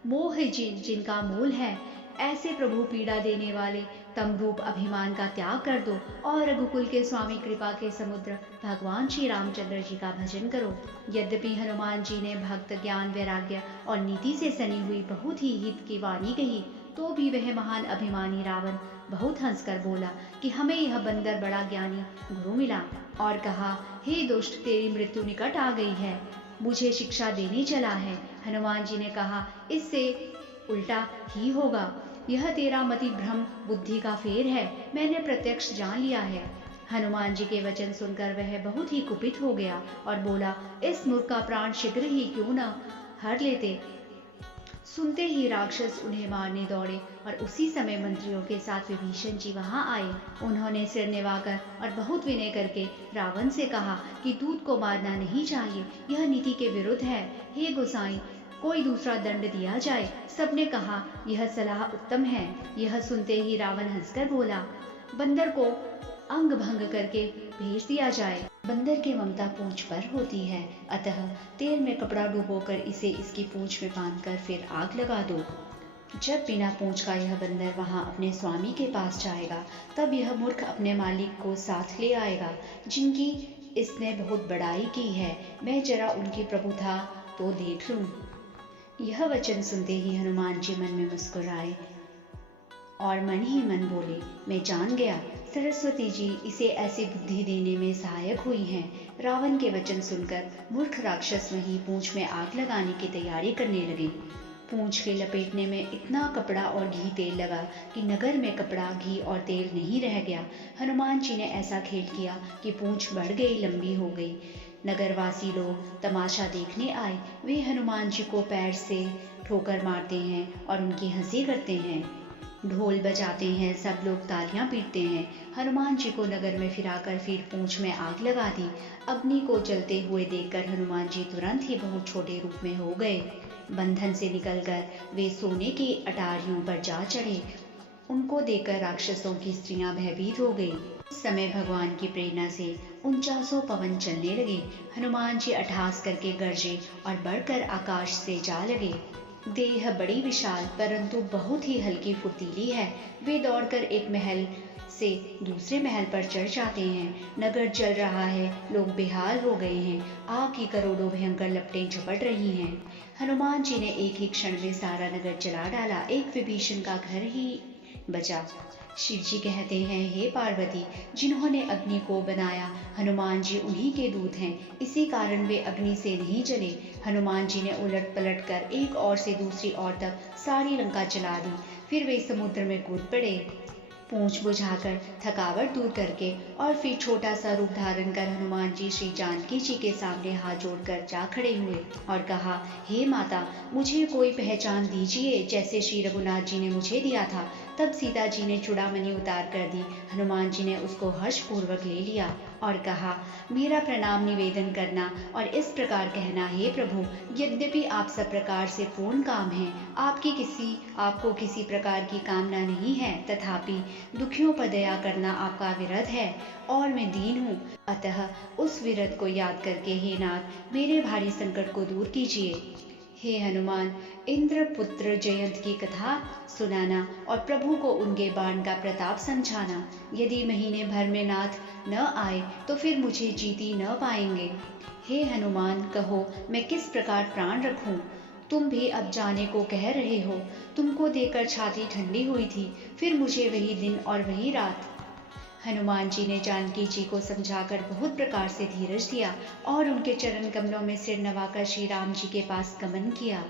मोह जिनका मूल है, ऐसे प्रभु पीड़ा देने वाले तम रूप अभिमान का त्याग कर दो और रघुकुल के स्वामी, कृपा के समुद्र भगवान श्री रामचंद्र जी का भजन करो। यद्यपि हनुमान जी ने भक्त, ज्ञान, वैराग्य और नीति से सनी हुई बहुत ही हित की वाणी कही, तो भी वह महान अभिमानी रावण बहुत हंसकर बोला कि हमें यह बंदर बड़ा ज्ञानी गुरु मिला, और कहा, हे दुष्ट, तेरी मृत्यु निकट आ गई है, मुझे शिक्षा देने चला है। हनुमान जी ने कहा, इससे उल्टा ही होगा। यह तेरा मति भ्रम बुद्धि का फेर है, मैंने प्रत्यक्ष जान लिया है। हनुमान जी के वचन सुनकर वह बहुत ही कुपित हो गया और बोला, इस मूर्ख का प्राण शीघ्र ही क्यों न हर लेते। सुनते ही राक्षस उन्हें मारने दौड़े और उसी समय मंत्रियों के साथ विभीषण जी वहां आए। उन्होंने सिर निवाकर और बहुत विनय करके रावण से कहा कि दूत को मारना नहीं चाहिए, यह नीति के विरुद्ध है। हे गोसाई, कोई दूसरा दंड दिया जाए। सबने कहा, यह सलाह उत्तम है। यह सुनते ही रावण हंसकर बोला, बंदर को अंग भंग करके भेज दिया जाए। बंदर की ममता पूंछ पर होती है, अतः तेल में कपड़ा डुबोकर इसे इसकी पूंछ में बांधकर फिर आग लगा दो। जब बिना पूंछ का यह बंदर वहां अपने स्वामी के पास जाएगा, तब यह मूर्ख अपने मालिक को साथ ले आएगा, जिनकी इसने बहुत बड़ाई की है। मैं जरा उनकी प्रभुता तो देख लूं। यह वचन सुनते ही हनुमान जी मन में मुस्कुराए और मन ही मन बोले, मैं जान गया सरस्वती जी इसे ऐसी बुद्धि देने में सहायक हुई हैं। रावण के वचन सुनकर मूर्ख राक्षस वहीं पूंछ में आग लगाने की तैयारी करने लगे। पूंछ के लपेटने में इतना कपड़ा और घी तेल लगा कि नगर में कपड़ा, घी और तेल नहीं रह गया। हनुमान जी ने ऐसा खेल किया कि पूंछ बढ़ गई, लंबी हो गई। नगरवासी लोग तमाशा देखने आए। वे हनुमान जी को पैर से ठोकर मारते हैं और उनकी हंसी करते हैं। ढोल बजाते हैं, सब लोग तालियां पीटते हैं। हनुमान जी को नगर में फिराकर फिर पूंछ में आग लगा दी। अग्नि को जलते हुए देखकर हनुमान जी तुरंत ही बहुत छोटे रूप में हो गए। बंधन से निकलकर वे सोने की अटारियों पर जा चढ़े। उनको देखकर राक्षसों की स्त्रियां भयभीत हो गई। उस समय भगवान की प्रेरणा से 49 पवन चलने लगे। हनुमान जी अट्टहास करके गरजे और बढ़कर आकाश से जा लगे। देह बड़ी विशाल परंतु बहुत ही हल्की फुर्तीली है। वे दौड़कर एक महल से दूसरे महल पर चढ़ जाते हैं। नगर जल रहा है, लोग बेहाल हो गए हैं। आग की करोड़ों भयंकर लपटें झपट रही हैं। हनुमान जी ने एक ही क्षण में सारा नगर जला डाला। एक विभीषण का घर ही बचा। शिव जी कहते हैं, हे पार्वती, जिन्होंने अग्नि को बनाया हनुमान जी उन्हीं के दूत हैं। इसी कारण वे अग्नि से नहीं जले। हनुमान जी ने उलट पलट कर एक ओर से दूसरी ओर तक सारी लंका जला दी। फिर वे समुद्र में कूद पड़े। पूंछ बुझाकर थकावट दूर करके और फिर छोटा सा रूप धारण कर हनुमान जी श्री जानकी जी के सामने हाथ जोड़कर जा खड़े हुए और कहा, हे माता, मुझे कोई पहचान दीजिए जैसे श्री रघुनाथ जी ने मुझे दिया था। तब सीता जी ने चूड़ामणि उतार कर दी। हनुमान जी ने उसको हर्षपूर्वक ले लिया और कहा, मेरा प्रणाम निवेदन करना और इस प्रकार कहना, हे प्रभु, यद्यपि आप सब प्रकार से पूर्ण काम हैं, आपको किसी प्रकार की कामना नहीं है, तथापि दुखियों पर दया करना आपका विरध है और मैं दीन हूँ। अतः उस विरध को याद करके हे नाथ, मेरे भारी संकट को दूर कीजिए। हे हनुमान, इंद्र पुत्र जयंत की कथा सुनाना और प्रभु को उनके बाण का प्रताप समझाना। यदि महीने भर में नाथ न आए तो फिर मुझे जीती न पाएंगे। हे हनुमान, कहो मैं किस प्रकार प्राण रखूं? तुम भी अब जाने को कह रहे हो। तुमको देखकर छाती ठंडी हुई थी, फिर मुझे वही दिन और वही रात। हनुमान जी ने जानकी जी को समझाकर बहुत प्रकार से धीरज दिया और उनके चरण कमलों में सिर नवाकर श्री राम जी के पास गमन किया।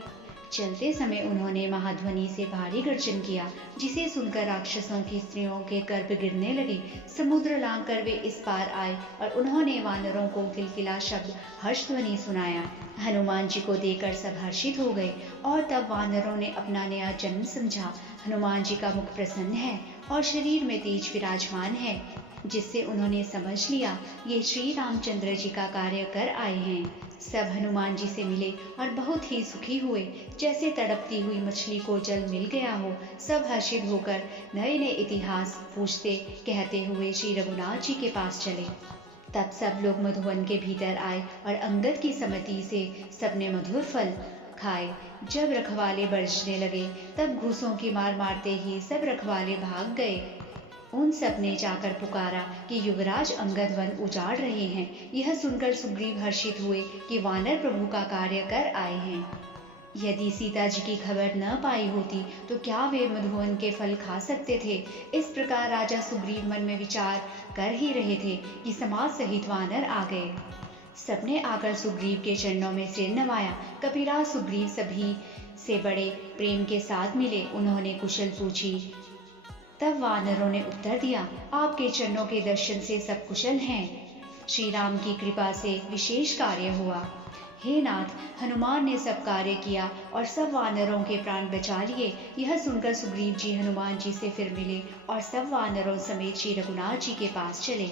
चलते समय उन्होंने महाध्वनि से भारी गर्जन किया, जिसे सुनकर राक्षसों की स्त्रियों के गर्भ गिरने लगे। समुद्र लांघकर वे इस पार आए और उन्होंने वानरों को किलकिला शब्द हर्षध्वनि सुनाया। हनुमान जी को देखकर सब हर्षित हो गए और तब वानरों ने अपना नया जन्म समझा। हनुमान जी का मुख प्रसन्न है और शरीर में तेज विराजमान है, जिससे उन्होंने समझ लिया ये श्री रामचंद्र जी का कार्य कर आए हैं। सब हनुमान जी से मिले और बहुत ही सुखी हुए, जैसे तड़पती हुई मछली को जल मिल गया हो। सब हर्षित होकर नए नए इतिहास पूछते कहते हुए श्री रघुनाथ जी के पास चले। तब सब लोग मधुवन के भीतर आए और अंगद की सम्मति से सबने मधुर फल खाए। जब रखवाले बरसने लगे तब घूसों की मार मारते ही सब रखवाले भाग गए। उन सब ने जाकर पुकारा कि युवराज अंगद वन उजाड़ रहे हैं। यह सुनकर सुग्रीव हर्षित हुए कि वानर प्रभु का कार्य कर आए हैं। यदि सीता जी की खबर न पाई होती तो क्या वे मधुवन के फल खा सकते थे? इस प्रकार राजा सुग्रीव मन में विचार कर ही रहे थे कि समाज सहित वानर आ गए। सबने आकर सुग्रीव के चरणों में सिर नवाया। कपिराज सुग्रीव सभी से बड़े प्रेम के साथ मिले। उन्होंने कुशल पूछी। तब वानरों ने उत्तर दिया, आपके चरणों के दर्शन से सब कुशल हैं। श्री राम की कृपा से विशेष कार्य हुआ। हे नाथ, हनुमान ने सब कार्य किया और सब वानरों के प्राण बचा लिए। यह सुनकर सुग्रीव जी हनुमान जी से फिर मिले और सब वानरों समेत श्री रघुनाथ जी के पास चले।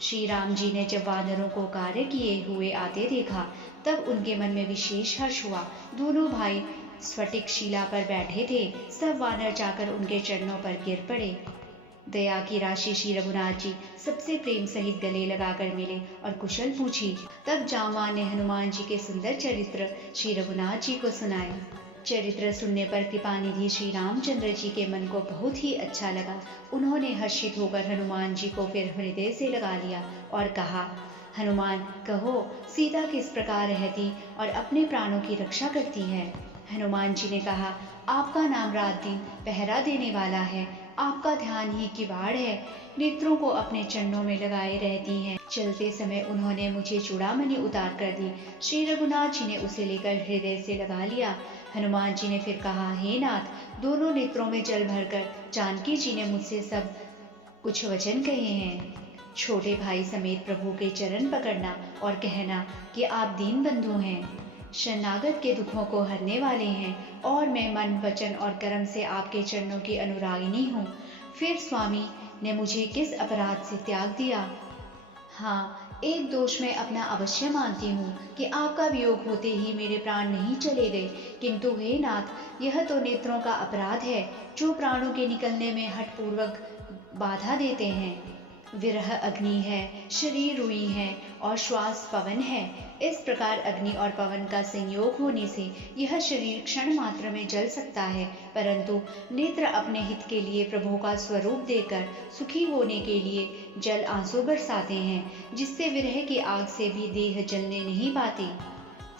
श्री राम जी ने जब वानरों को कार्य किए हुए आते देखा तब उनके मन में विशेष हर्ष हुआ। दोनों भाई स्फटिक शिला पर बैठे थे। सब वानर जाकर उनके चरणों पर गिर पड़े। दया की राशि श्री रघुनाथ जी सबसे प्रेम सहित गले लगाकर मिले और कुशल पूछी। तब जामवान ने हनुमान जी के सुंदर चरित्र श्री रघुनाथ जी को सुनाए। चरित्र सुनने पर कृपानिधि श्री रामचंद्र जी के मन को बहुत ही अच्छा लगा। उन्होंने हर्षित होकर हनुमान जी को फिर हृदय से लगा लिया और कहा, हनुमान, कहो सीता किस प्रकार रहती और अपने प्राणों की रक्षा करती है? हनुमान जी ने कहा, आपका नाम रात दिन पहरा देने वाला है, आपका ध्यान ही किवाड़ है, नेत्रों को अपने चरणों में लगाए रहती हैं। चलते समय उन्होंने मुझे चूड़ामणि उतार कर दी। श्री रघुनाथ जी ने उसे लेकर हृदय से लगा लिया। हनुमान जी ने फिर कहा, हे नाथ, दोनों नेत्रों में जल भरकर जानकी जी ने मुझसे सब कुछ वचन कहे हैं। छोटे भाई समेत प्रभु के चरण पकड़ना और कहना कि आप दीन बंधु हैं, शरणागत के दुखों को हरने वाले हैं, और मैं मन, वचन और कर्म से आपके चरणों की अनुरागिनी हूँ। फिर स्वामी ने मुझे किस अपराध से त्याग दिया? हाँ, एक दोष मैं अपना अवश्य मानती हूँ कि आपका वियोग होते ही मेरे प्राण नहीं चले गए, किंतु हे नाथ, यह तो नेत्रों का अपराध है जो प्राणों के निकलने में हठपूर्वक बाधा देते हैं। विरह अग्नि है, शरीर रुई है और श्वास पवन है। इस प्रकार अग्नि और पवन का संयोग होने से यह शरीर क्षण मात्र में जल सकता है, परंतु नेत्र अपने हित के लिए प्रभु का स्वरूप देकर सुखी होने के लिए जल आंसू बरसाते हैं, जिससे विरह की आग से भी देह जलने नहीं पाती।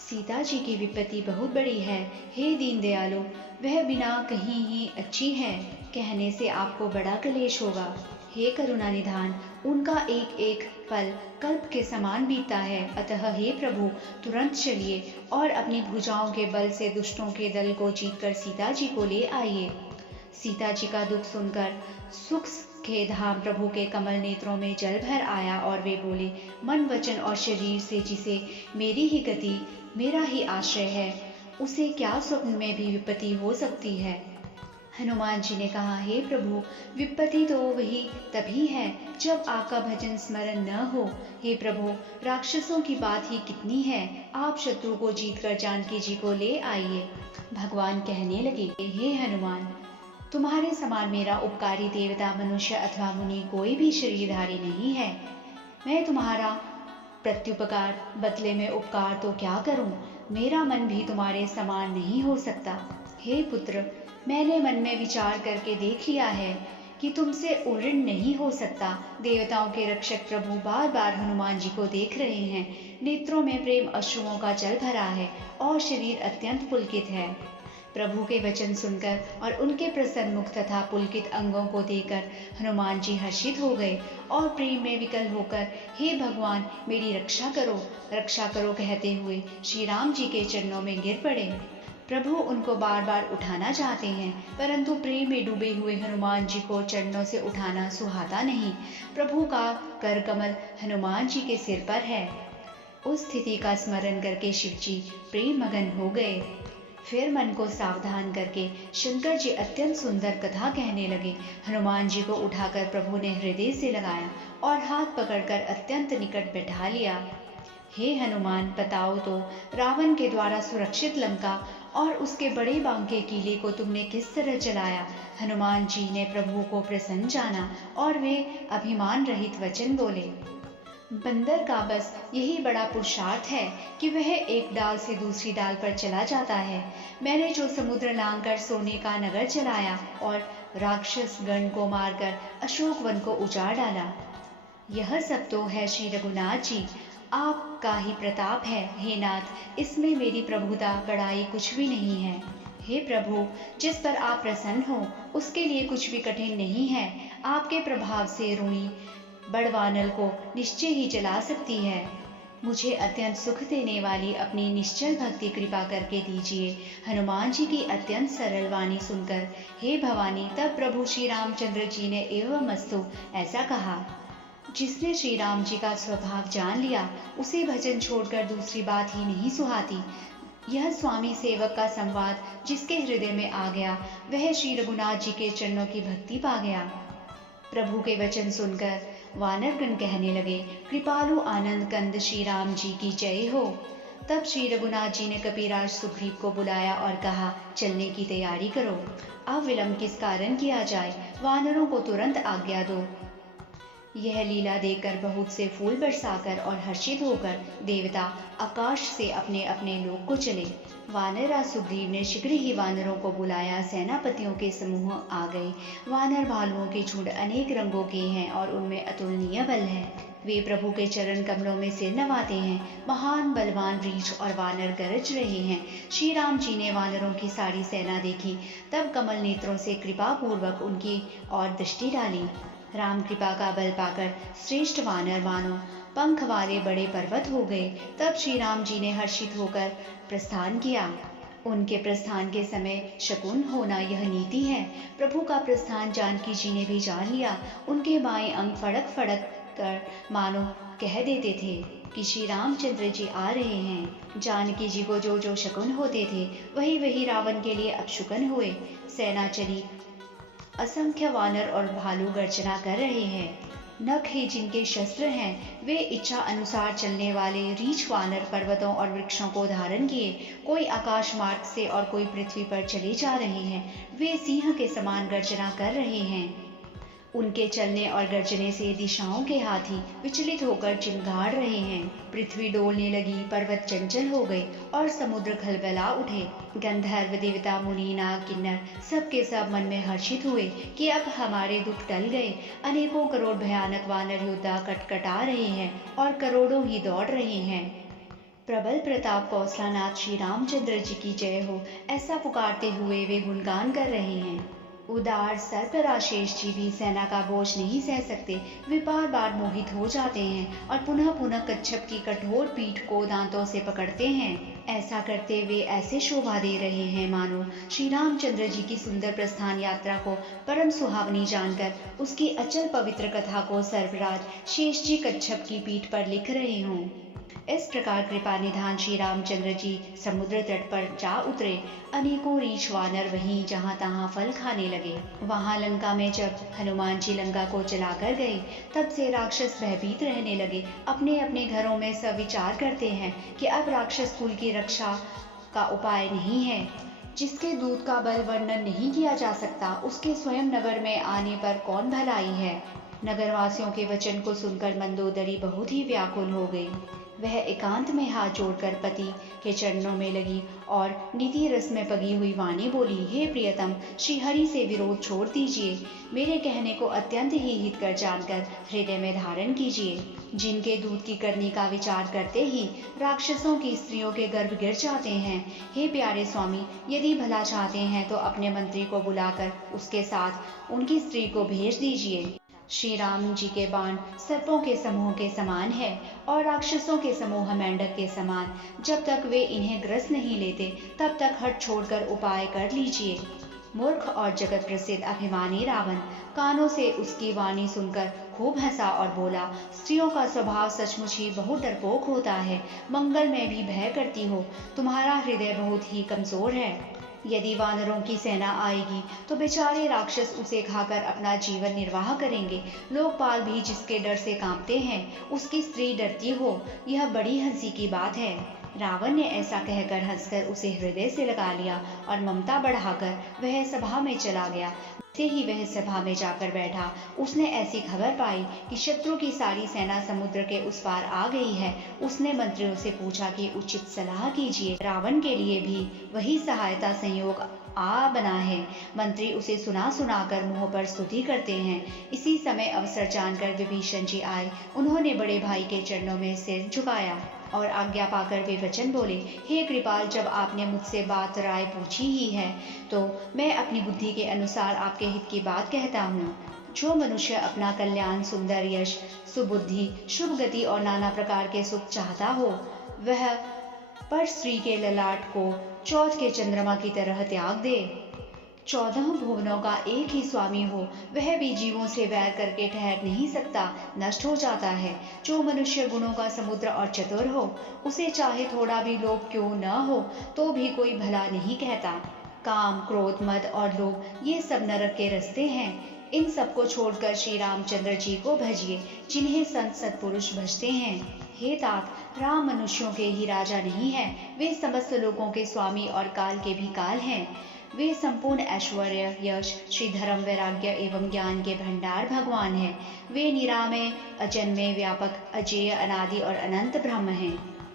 सीता जी की विपत्ति बहुत बड़ी है, हे दीन दयालु, वह बिना कहीं ही अच्छी है, कहने से आपको बड़ा क्लेश होगा। हे करुणा निधान, उनका एक एक पल कल्प के समान बीतता है, अतः हे प्रभु, तुरंत चलिए और अपनी भुजाओं के बल से दुष्टों के दल को जीतकर सीता जी को ले आइए। सीता जी का दुख सुनकर सुख के धाम प्रभु के कमल नेत्रों में जल भर आया और वे बोले, मन, वचन और शरीर से जिसे मेरी ही गति, मेरा ही आश्रय है, उसे क्या स्वप्न में भी विपत्ति हो सकती है? हनुमान जी ने कहा, हे प्रभु, विपत्ति तो वही तभी है जब आपका भजन स्मरण न हो। हे प्रभु, राक्षसों की बात ही कितनी है, आप शत्रु को जीतकर जानकी जी को ले आइए। भगवान कहने लगे, हे हनुमान, तुम्हारे समान मेरा उपकारी देवता, मनुष्य अथवा मुनि कोई भी शरीरधारी नहीं है। मैं तुम्हारा प्रत्युपकार बदले में उपकार तो क्या करूं? मेरा मन भी तुम्हारे समान नहीं हो सकता। हे पुत्र, मैंने मन में विचार करके देख लिया है कि तुमसे उऋण नहीं हो सकता। देवताओं के रक्षक प्रभु बार बार हनुमान जी को देख रहे हैं, नेत्रों में प्रेम अश्रुओं का जल भरा है और शरीर अत्यंत पुलकित है। प्रभु के वचन सुनकर और उनके प्रसन्न मुख तथा पुलकित अंगों को देखकर हनुमान जी हर्षित हो गए और प्रेम में विकल होकर, हे भगवान, मेरी रक्षा करो कहते हुए श्री राम जी के चरणों में गिर पड़े। प्रभु उनको बार बार उठाना चाहते हैं, परंतु प्रेम में डूबे हुए हनुमान जी को चरणों से उठाना सुहाता नहीं। प्रभु का कर कमल हनुमान जी के सिर पर है। उस स्थिति का स्मरण करके शिव जी प्रेम मगन हो गए। फिर मन को सावधान करके शंकर जी अत्यंत सुंदर कथा कहने लगे। हनुमान जी को उठाकर प्रभु ने हृदय से लगाया और हाथ पकड़कर अत्यंत निकट बैठा लिया। हे हनुमान, बताओ तो, रावण के द्वारा सुरक्षित लंका और उसके बड़े बांके किले को तुमने किस तरह चलाया? हनुमान जी ने प्रभु को प्रसन्न जाना और वे अभिमान रहित वचन बोले, बंदर का बस यही बड़ा पुरुषार्थ है कि वह एक डाल से दूसरी डाल पर चला जाता है। मैंने जो समुद्र लांघकर सोने का नगर चलाया और राक्षस गण को मारकर अशोक वन को उजाड़ डाला, यह सब तो है श्री रघुनाथ जी, आपका ही प्रताप है। हे नाथ, इसमें मेरी प्रभुता बड़ाई कुछ भी नहीं है। हे प्रभु, जिस पर आप प्रसन्न हो उसके लिए कुछ भी कठिन नहीं है। आपके प्रभाव से रुई बड़वानल को निश्चय ही जला सकती है। मुझे अत्यंत सुख देने वाली अपनी निश्चल भक्ति कृपा करके दीजिए। हनुमान जी की अत्यंत सरल वाणी सुनकर हे भवानी, तब प्रभु श्री रामचंद्र जी ने एवं मस्तु ऐसा कहा, जिसने श्री राम जी का स्वभाव जान लिया उसे भजन छोड़कर दूसरी बात ही नहीं सुहाती। यह स्वामी सेवक का संवाद जिसके हृदय में आ गया वह श्री रघुनाथ जी के चरणों की भक्ति पा गया। प्रभु के वचन सुनकर वानरगण कहने लगे, कृपालु आनंद कंद श्री राम जी की जय हो। तब श्री रघुनाथ जी ने कपिराज सुग्रीव को बुलाया और कहा, चलने की तैयारी करो। अब विलंब किस कारण किया जाए, वानरों को तुरंत आज्ञा दो। यह लीला देखकर बहुत से फूल बरसाकर और हर्षित होकर देवता आकाश से अपने अपने लोक को चले। वानरराज सुग्रीव ने शीघ्र ही वानरों को बुलाया। सेनापतियों के समूह आ गए। वानर भालुओं के झुंड अनेक रंगों के हैं और उनमें अतुलनीय बल है। वे प्रभु के चरण कमलों में सिर नवाते हैं। महान बलवान रीछ और वानर गरज रहे हैं। श्री राम जी ने वानरों की सारी सेना देखी, तब कमल नेत्रों से कृपा पूर्वक उनकी ओर दृष्टि डाली। राम कृपा का बल पाकर श्रेष्ठ वानर मानो पंख वाले बड़े पर्वत हो गए। तब श्री राम जी ने हर्षित होकर प्रस्थान किया। उनके प्रस्थान के समय शकुन होना यह नीति है। प्रभु का प्रस्थान जानकी जी ने भी जान लिया। उनके बाएं अंग फड़क फड़क कर मानो कह देते थे कि श्री रामचंद्र जी आ रहे हैं। जानकी जी को जो जो शकुन होते थे वही वही रावण के लिए अपशकुन हुए। सेना चली, असंख्य वानर और भालू गर्जना कर रहे हैं। नख ही जिनके शस्त्र हैं, वे इच्छा अनुसार चलने वाले रीछ वानर पर्वतों और वृक्षों को धारण किए कोई आकाश मार्ग से और कोई पृथ्वी पर चले जा रहे हैं। वे सिंह के समान गर्जना कर रहे हैं। उनके चलने और गर्जने से दिशाओं के हाथी विचलित होकर चिंगाड़ रहे हैं। पृथ्वी डोलने लगी, पर्वत चंचल हो गए और समुद्र खलबला उठे। गंधर्व, देवता, मुनि, नाग, किन्नर सब के सब मन में हर्षित हुए कि अब हमारे दुख टल गए। अनेकों करोड़ भयानक वानर योद्धा कटकटा रहे हैं और करोड़ों ही दौड़ रहे हैं। प्रबल प्रताप कौशलानाथ श्री रामचंद्र जी की जय हो, ऐसा पुकारते हुए वे गुणगान कर रहे हैं। उदार सर्पराशेष जी भी सेना का बोझ नहीं सह सकते। वे बार बार मोहित हो जाते हैं और पुनः पुनः कच्छप की कठोर पीठ को दांतों से पकड़ते हैं। ऐसा करते वे ऐसे शोभा दे रहे हैं मानो श्री रामचंद्र जी की सुंदर प्रस्थान यात्रा को परम सुहावनी जानकर उसकी अचल पवित्र कथा को सर्पराज शेष जी कच्छप की पीठ पर लिख रहे हों। इस प्रकार कृपा निधान श्री रामचंद्र जी समुद्र तट पर जा उतरे। अनेकों रीछ वानर वहीं जहां तहां फल खाने लगे। वहां लंका में जब हनुमान जी लंका को जलाकर गए, तब से राक्षस भयभीत रहने लगे। अपने अपने घरों में सब विचार करते हैं कि अब राक्षस कुल की रक्षा का उपाय नहीं है। जिसके दूत का बल वर्णन नहीं किया जा सकता, उसके स्वयं नगर में आने पर कौन भलाई है। नगरवासियों के वचन को सुनकर मंदोदरी बहुत ही व्याकुल हो गई। वह एकांत में हाथ जोड़कर पति के चरणों में लगी और नीति रस में पगी हुई वाणी बोली, हे प्रियतम, श्री हरि से विरोध छोड़ दीजिए। मेरे कहने को अत्यंत ही हितकर जानकर हृदय में धारण कीजिए। जिनके दूध की करनी का विचार करते ही राक्षसों की स्त्रियों के गर्भ गिर जाते हैं। हे प्यारे स्वामी, यदि भला चाहते हैं तो अपने मंत्री को बुलाकर उसके साथ उनकी स्त्री को भेज दीजिए। श्री राम जी के बाण सर्पों के समूह के समान है और राक्षसों के समूह मेंढक के समान। जब तक वे इन्हें ग्रस नहीं लेते, तब तक हट छोड़कर उपाय कर लीजिए। मूर्ख और जगत प्रसिद्ध अभिमानी रावण कानों से उसकी वाणी सुनकर खूब हंसा और बोला, स्त्रियों का स्वभाव सचमुच ही बहुत डरपोक होता है। मंगल में भी भय करती हो। तुम्हारा हृदय बहुत ही कमजोर है। यदि वानरों की सेना आएगी तो बेचारे राक्षस उसे खाकर अपना जीवन निर्वाह करेंगे। लोकपाल भी जिसके डर से कांपते हैं, उसकी स्त्री डरती हो, यह बड़ी हंसी की बात है। रावण ने ऐसा कहकर हंसकर उसे हृदय से लगा लिया और ममता बढ़ाकर वह सभा में चला गया। से ही वह सभा में जाकर बैठा, उसने ऐसी खबर पाई कि शत्रु की सारी सेना समुद्र के उस पार आ गई है। उसने मंत्रियों से पूछा कि उचित सलाह कीजिए। रावण के लिए भी वही सहायता संयोग आ बना है। मंत्री उसे सुना सुनाकर मुंह पर स्तुति करते हैं। इसी समय अवसर जानकर विभीषण जी आए। उन्होंने बड़े भाई के चरणों में सिर झुकाया और आज्ञा पाकर वे वचन बोले, हे कृपाल, जब आपने मुझसे बात राय पूछी ही है तो मैं अपनी बुद्धि के अनुसार आपके हित की बात कहता हूँ। जो मनुष्य अपना कल्याण, सुंदर यश, सुबुद्धि, शुभ गति और नाना प्रकार के सुख चाहता हो, वह पर स्त्री के ललाट को चौथ के चंद्रमा की तरह त्याग दे। 14 भुवनों का एक ही स्वामी हो, वह भी जीवों से वैर करके ठहर नहीं सकता, नष्ट हो जाता है। जो मनुष्य गुणों का समुद्र और चतुर हो, उसे चाहे थोड़ा भी लोभ क्यों न हो तो भी कोई भला नहीं कहता। काम, क्रोध, मद और लोभ ये सब नरक के रास्ते हैं। इन सबको छोड़कर श्री रामचंद्र जी को भजिए, जिन्हें संत सत्पुरुष भजते हैं। हे तात, राम मनुष्यों के ही राजा नहीं है, वे समस्त लोगों के स्वामी और काल के भी काल हैं। वे संपूर्ण ऐश्वर्य, यश, श्री धर्म, वैराग्य एवं ज्ञान के भंडार भगवान हैं। वे निरामय, अजन्मे, व्यापक, अजेय, अनादि और अनंत ब्रह्म हैं।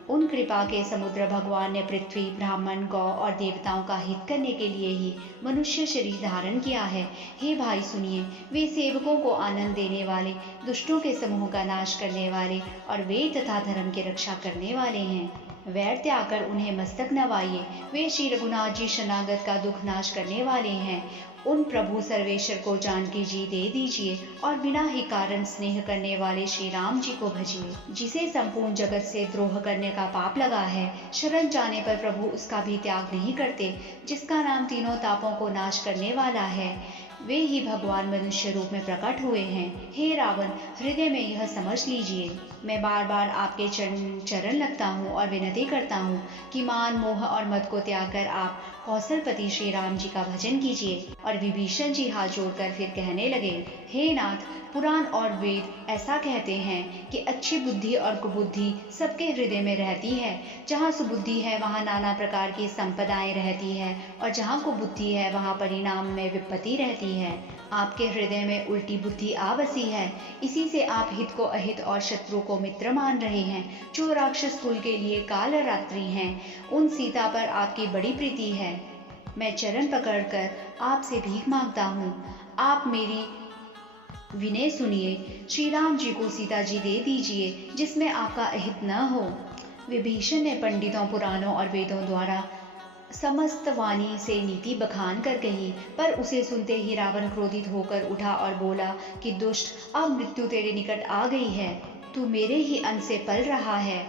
उन कृपा के समुद्र भगवान ने पृथ्वी, ब्राह्मण, गौ और देवताओं का हित करने के लिए ही मनुष्य शरीर धारण किया है। हे भाई सुनिए, वे सेवकों को आनंद देने वाले, दुष्टों के समूह का नाश करने वाले और वेद तथा धर्म की रक्षा करने वाले हैं। वैर त्याग कर उन्हें मस्तक नवाइए। वे श्री रघुनाथ जी शरणागत का दुख नाश करने वाले हैं। उन प्रभु सर्वेश्वर को जानकी जी दे दीजिए और बिना ही कारण स्नेह करने वाले श्री राम जी को भजिए, जिसे संपूर्ण जगत से द्रोह करने का पाप लगा है। शरण जाने पर प्रभु उसका भी त्याग नहीं करते, जिसका नाम तीनों तापों को नाश करने वाला है। वे ही भगवान मनुष्य रूप में प्रकट हुए हैं। हे रावण, हृदय में यह समझ लीजिए, मैं बार बार आपके चरण लगता हूँ और विनती करता हूँ कि मान, मोह और मद को त्याग कर आप कौशलपति श्री राम जी का भजन कीजिए। और विभीषण जी हाथ जोड़कर फिर कहने लगे, हे नाथ, पुराण और वेद ऐसा कहते हैं कि अच्छी बुद्धि और कुबुद्धि सबके हृदय में रहती है। जहाँ सुबुद्धि है वहाँ नाना प्रकार की संपदाएं रहती है, और जहाँ कुबुद्धि है वहाँ परिणाम में विपत्ति रहती है। आपके हृदय में उल्टी बुद्धि आ बसी है, इसी से आप हित को अहित और शत्रु को मित्र मान रहे हैं। जो राक्षस कुल के लिए काल रात्रि हैं, उन सीता पर आपकी बड़ी प्रीति है। मैं चरण पकड़कर आपसे भीख मांगता हूँ, आप मेरी विनय सुनिए। श्री राम जी को सीता जी दे दीजिए, जिसमें आपका अहित न हो। विभीषण ने पंडितों, पुराणों और वेदों द्वारा समस्त वाणी से नीति बखान कर कही, पर उसे सुनते ही रावण क्रोधित होकर उठा और बोला कि दुष्ट, अब मृत्यु तेरे निकट आ गई है। तू मेरे ही अंश से पल रहा है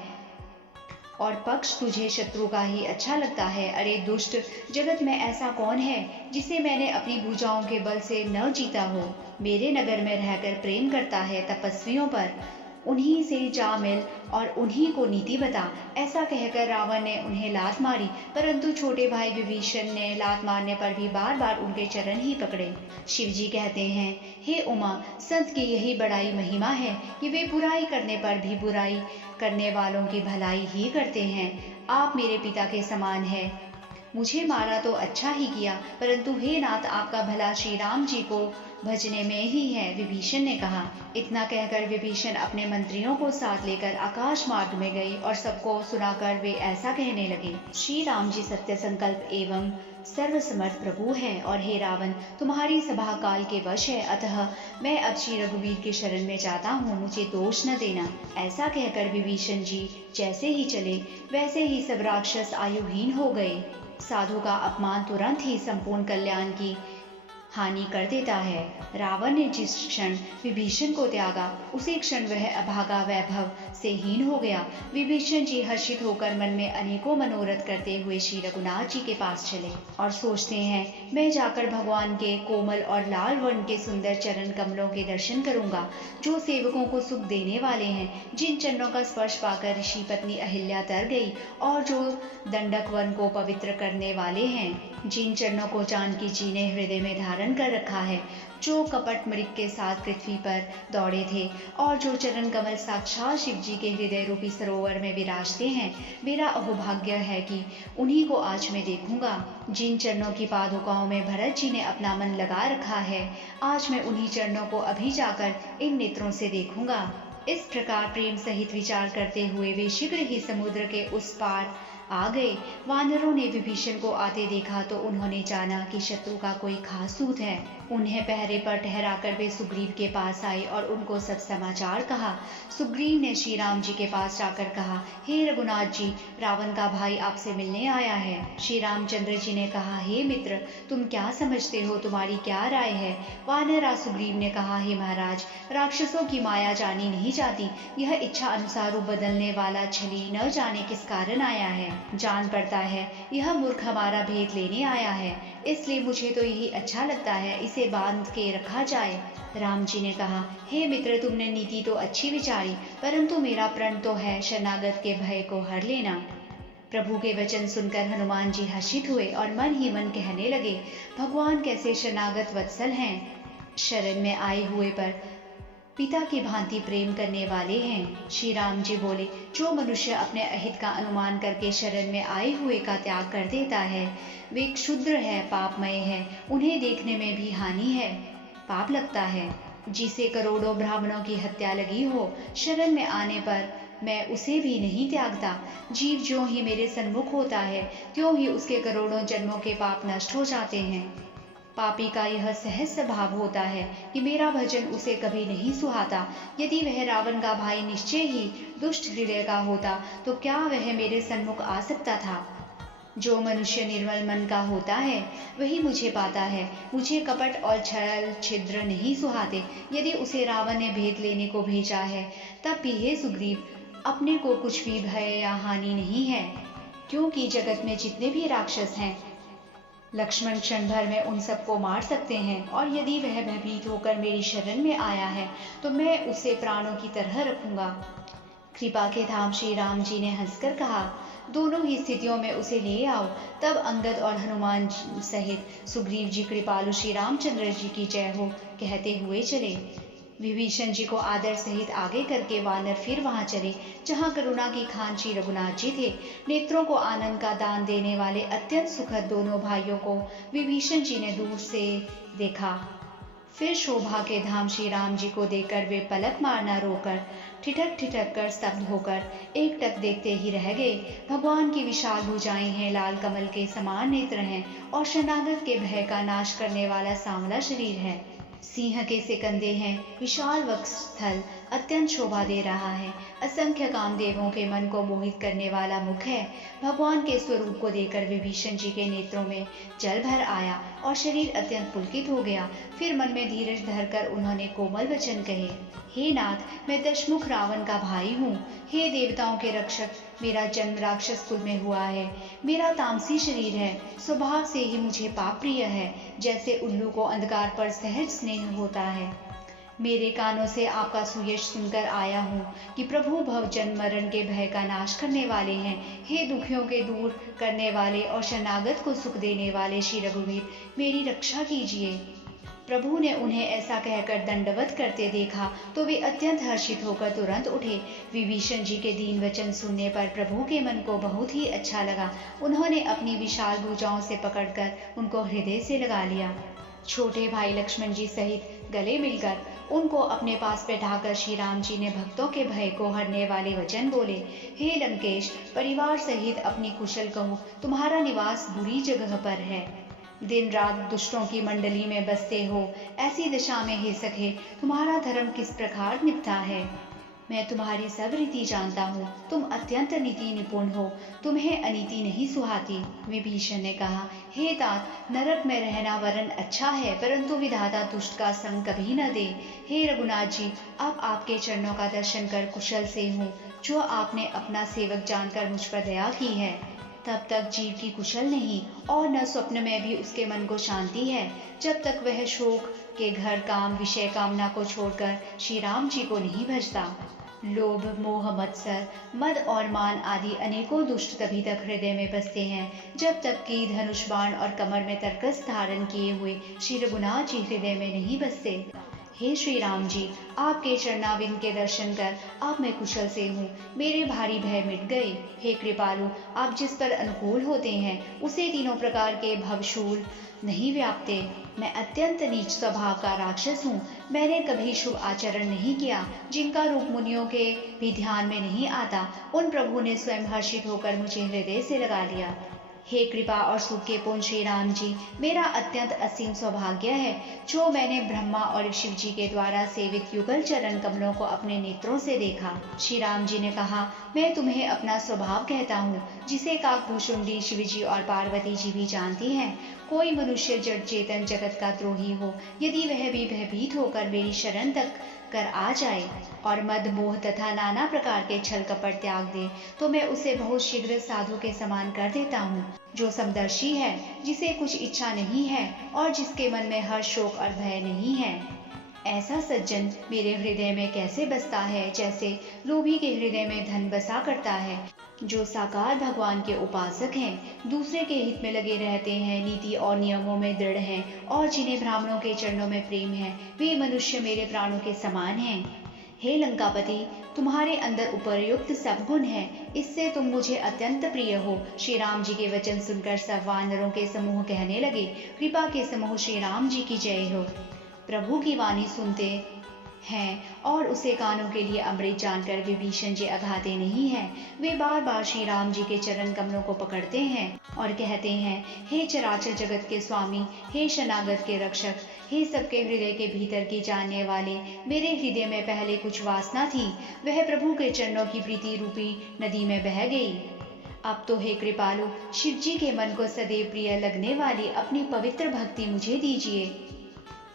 और पक्ष तुझे शत्रु का ही अच्छा लगता है। अरे दुष्ट, जगत में ऐसा कौन है जिसे मैंने अपनी भुजाओं के बल से न जीता हो। मेरे नगर में रहकर प्रेम करता है तपस्वियों पर, उन्हीं से जा मिल और उन्हीं को नीति बता। ऐसा कहकर रावण ने उन्हें लात मारी, परंतु छोटे भाई विभीषण ने लात मारने पर भी बार बार उनके चरण ही पकड़े। शिव जी कहते हैं, हे उमा, संत की यही बड़ाई महिमा है कि वे बुराई करने पर भी बुराई करने वालों की भलाई ही करते हैं। आप मेरे पिता के समान हैं। मुझे मारा तो अच्छा ही किया, परंतु हे नाथ, आपका भला श्री राम जी को भजने में ही है। विभीषण ने कहा। इतना कहकर विभीषण अपने मंत्रियों को साथ लेकर आकाश मार्ग में गई और सबको सुनाकर वे ऐसा कहने लगे, श्री राम जी सत्य संकल्प एवं सर्वसमर्थ प्रभु है, और हे रावण, तुम्हारी सभा काल के वश है, अतः मैं अब श्री रघुवीर के शरण में जाता हूँ, मुझे दोष न देना। ऐसा कहकर विभीषण जी जैसे ही चले वैसे ही सब राक्षस आयुहीन हो गए। साधु का अपमान तुरंत ही संपूर्ण कल्याण की हानि कर देता है। रावण ने जिस क्षण विभीषण को त्यागा, उसी क्षण वह अभागा वैभव से हीन हो गया। विभीषण जी हर्षित होकर मन में अनेकों मनोरथ करते हुए श्री रघुनाथ जी के पास चले और सोचते हैं, मैं जाकर भगवान के कोमल और लाल वर्ण के सुंदर चरण कमलों के दर्शन करूंगा, जो सेवकों को सुख देने वाले हैं, जिन चरणों का स्पर्श पाकर ऋषि पत्नी अहिल्या तर गई और जो दंडक वन को पवित्र करने वाले हैं, जिन चरणों को जानकी जी ने हृदय में धारण कर रखा है, जो कपट मृग के साथ पृथ्वी पर दौड़े थे और जो चरण कमल साक्षात शिव जी के हृदय रूपी सरोवर में विराजते हैं। मेरा अहोभाग्य है कि उन्हीं को आज मैं देखूंगा। जिन चरणों की पादुकाओं में भरत जी ने अपना मन लगा रखा है, आज मैं उन्हीं चरणों को अभी जाकर इन नेत्रों से देखूंगा। इस प्रकार प्रेम सहित विचार करते हुए वे शीघ्र ही समुद्र के उस पार आ गए। वानरों ने विभीषण को आते देखा तो उन्होंने जाना कि शत्रु का कोई खास दूत है। उन्हें पहरे पर ठहराकर वे सुग्रीव के पास आए और उनको सब समाचार कहा। सुग्रीव ने श्री राम जी के पास जाकर कहा, हे रघुनाथ जी, रावण का भाई आपसे मिलने आया है। श्री रामचंद्र जी ने कहा, हे मित्र, तुम क्या समझते हो, तुम्हारी क्या राय है। वानरा सुग्रीव ने कहा, हे महाराज, राक्षसों की माया जानी नहीं जाती। यह इच्छा अनुसार रूप बदलने वाला छली न जाने किस कारण आया है। जान पड़ता है यह मूर्ख हमारा भेद लेने आया है, इसलिए मुझे तो यही अच्छा लगता है, इसे बांध के रखा जाए। राम जी ने कहा, हे मित्र, तुमने नीति तो अच्छी विचारी, परंतु मेरा प्रण तो है शरणागत के भय को हर लेना। प्रभु के वचन सुनकर हनुमान जी हर्षित हुए और मन ही मन कहने लगे, भगवान कैसे शरणागत वत्सल हैं, शरण में आए हुए पर पिता की भांति प्रेम करने वाले हैं। श्री राम जी बोले, जो मनुष्य अपने अहित का अनुमान करके शरण में आए हुए का त्याग कर देता है, वे क्षुद्र है, पापमय है, उन्हें देखने में भी हानि है, पाप लगता है। जिसे करोड़ों ब्राह्मणों की हत्या लगी हो, शरण में आने पर मैं उसे भी नहीं त्यागता। जीव ज्यों ही मेरे सन्मुख होता है त्यों ही उसके करोड़ों जन्मों के पाप नष्ट हो जाते हैं। पापी का यह सहज स्वभाव होता है कि मेरा भजन उसे कभी नहीं सुहाता। यदि वह रावण का भाई निश्चय ही दुष्ट हृदय का होता तो क्या वह मेरे सन्मुख आ सकता था। जो मनुष्य निर्मल मन का होता है वही मुझे पाता है। मुझे कपट और छल छिद्र नहीं सुहाते। यदि उसे रावण ने भेद लेने को भेजा है तब भी हे सुग्रीव, अपने को कुछ भी भय या हानि नहीं है, क्योंकि जगत में जितने भी राक्षस हैं लक्ष्मण क्षण भर में उन सबको मार सकते हैं। और यदि वह भयभीत होकर मेरी शरण में आया है तो मैं उसे प्राणों की तरह रखूंगा। कृपा के धाम श्री राम जी ने हंसकर कहा, दोनों ही स्थितियों में उसे ले आओ। तब अंगद और हनुमान सहित सुग्रीव जी कृपालु श्री रामचंद्र जी की जय हो कहते हुए चले। विभीषण जी को आदर सहित आगे करके वानर फिर वहां चले जहां करुणा की खान श्री रघुनाथ जी थे। नेत्रों को आनंद का दान देने वाले अत्यंत सुखद दोनों भाइयों को विभीषण जी ने दूर से देखा। फिर शोभा के धाम श्री राम जी को देखकर वे पलक मारना रोकर ठिठक ठिठक कर स्तब्ध होकर एकटक देखते ही रह गए। भगवान की विशाल भुजाएं हैं, लाल कमल के समान नेत्र हैं और शरणागत के भय का नाश करने वाला सांवला शरीर है। सिंह के से कंधे हैं, विशाल वक्षस्थल अत्यंत शोभा दे रहा है। असंख्य कामदेवों के मन को मोहित करने वाला मुख है। भगवान के स्वरूप को देखकर विभीषण जी के नेत्रों में जल भर आया और शरीर अत्यंत पुलकित हो गया। फिर मन में धीरज धरकर उन्होंने कोमल वचन कहे, हे नाथ, मैं दशमुख रावण का भाई हूँ। हे देवताओं के रक्षक, मेरा जन्म राक्षस कुल में हुआ है। मेरा तामसी शरीर है, स्वभाव से ही मुझे पाप प्रिय है, जैसे उल्लू को अंधकार पर सहज स्नेह होता है। मेरे कानों से आपका सुयश सुनकर आया हूँ कि प्रभु भव जन्म मरण के भय का नाश करने वाले हैं। हे दुखियों के दूर करने वाले और शरणागत को सुख देने वाले श्री रघुवीर, मेरी रक्षा कीजिए। प्रभु ने उन्हें ऐसा कहकर दंडवत करते देखा तो वे अत्यंत हर्षित होकर तुरंत उठे। विभीषण जी के दीन वचन सुनने पर प्रभु के मन को बहुत ही अच्छा लगा। उन्होंने अपनी विशाल भुजाओं से पकड़कर उनको हृदय से लगा लिया। छोटे भाई लक्ष्मण जी सहित गले मिलकर उनको अपने पास बैठाकर श्री राम जी ने भक्तों के भय को हरने वाले वचन बोले, हे लंकेश, परिवार सहित अपनी कुशल कहूँ, तुम्हारा निवास बुरी जगह पर है। दिन रात दुष्टों की मंडली में बसते हो। ऐसी दशा में हे सखे, तुम्हारा धर्म किस प्रकार निपटा है। मैं तुम्हारी सब रीति जानता हूँ। तुम अत्यंत नीति निपुण हो, तुम्हें अनीति नहीं सुहाती। विभीषण ने कहा, हे तात, नरक में रहना वरन अच्छा है, परंतु विधाता दुष्ट का संग कभी न दे। हे रघुनाथ जी, अब आपके चरणों का दर्शन कर कुशल से हूँ, जो आपने अपना सेवक जानकर मुझ पर दया की है। तब तक जीव की कुशल नहीं और न स्वप्न में भी उसके मन को शांति है, जब तक वह शोक के घर काम विषय कामना को छोड़कर श्री राम जी को नहीं भजता। लोभ, मोह, मत्सर, मद और मान आदि अनेकों दुष्ट तभी तक हृदय में बसते हैं जब तक कि धनुष बाण और कमर में तरकस धारण किए हुए श्री रघुनाथ जी हृदय में नहीं बसते। हे श्री राम जी, आपके चरणाविंद के दर्शन कर अब मैं कुशल से हूँ, मेरे भारी भय मिट गए। हे कृपालु, आप जिस पर अनुकूल होते हैं उसे तीनों प्रकार के भवशूल नहीं व्यापते। मैं अत्यंत नीच स्वभाव का राक्षस हूँ। मैंने कभी शुभ आचरण नहीं किया, जिनका रूप मुनियों के भी ध्यान में नहीं आता, उन प्रभु ने स्वयं हर्षित होकर मुझे हृदय से लगा लिया। हे कृपा और सुख के पूर्ण श्री राम जी, मेरा अत्यंत असीम सौभाग्य है जो मैंने ब्रह्मा और शिव जी के द्वारा सेवित युगल चरण कमलों को अपने नेत्रों से देखा। श्री राम जी ने कहा, मैं तुम्हें अपना स्वभाव कहता हूँ, जिसे काकभूषुंडी शिव जी और पार्वती जी भी जानती हैं। कोई मनुष्य जड़ चेतन जगत का द्रोही हो, यदि वह भी भयभीत होकर मेरी शरण तक कर आ जाए और मद मोह तथा नाना प्रकार के छल कपट त्याग दे, तो मैं उसे बहुत शीघ्र साधु के समान कर देता हूँ, जो समदर्शी है, जिसे कुछ इच्छा नहीं है और जिसके मन में हर्ष, शोक और भय नहीं है। ऐसा सज्जन मेरे हृदय में कैसे बसता है, जैसे लोभी के हृदय में धन बसा करता है। जो साकार भगवान के उपासक हैं, दूसरे के हित में लगे रहते हैं, नीति और नियमों में दृढ़ हैं और जिन्हें ब्राह्मणों के चरणों में प्रेम है, वे मनुष्य मेरे प्राणों के समान हैं। हे लंकापति, तुम्हारे अंदर उपर्युक्त सब गुण हैं, इससे तुम मुझे अत्यंत प्रिय हो। श्री राम जी के वचन सुनकर सब वानरों के समूह कहने लगे, कृपा के समूह श्री राम जी की जय हो। प्रभु की वाणी सुनते हैं और उसे कानों के लिए अमृत जानकर विभीषण जी अघाते नहीं हैं। वे बार बार श्री राम जी के चरण कमलों को पकड़ते हैं और कहते हैं, हे चराचर जगत के स्वामी, हे शरणागत के रक्षक, हे सबके हृदय के भीतर की जानने वाले, मेरे हृदय में पहले कुछ वासना थी, वह प्रभु के चरणों की प्रीति रूपी नदी में बह गई। अब तो हे कृपालु, शिव जी के मन को सदैव प्रिय लगने वाली अपनी पवित्र भक्ति मुझे दीजिए।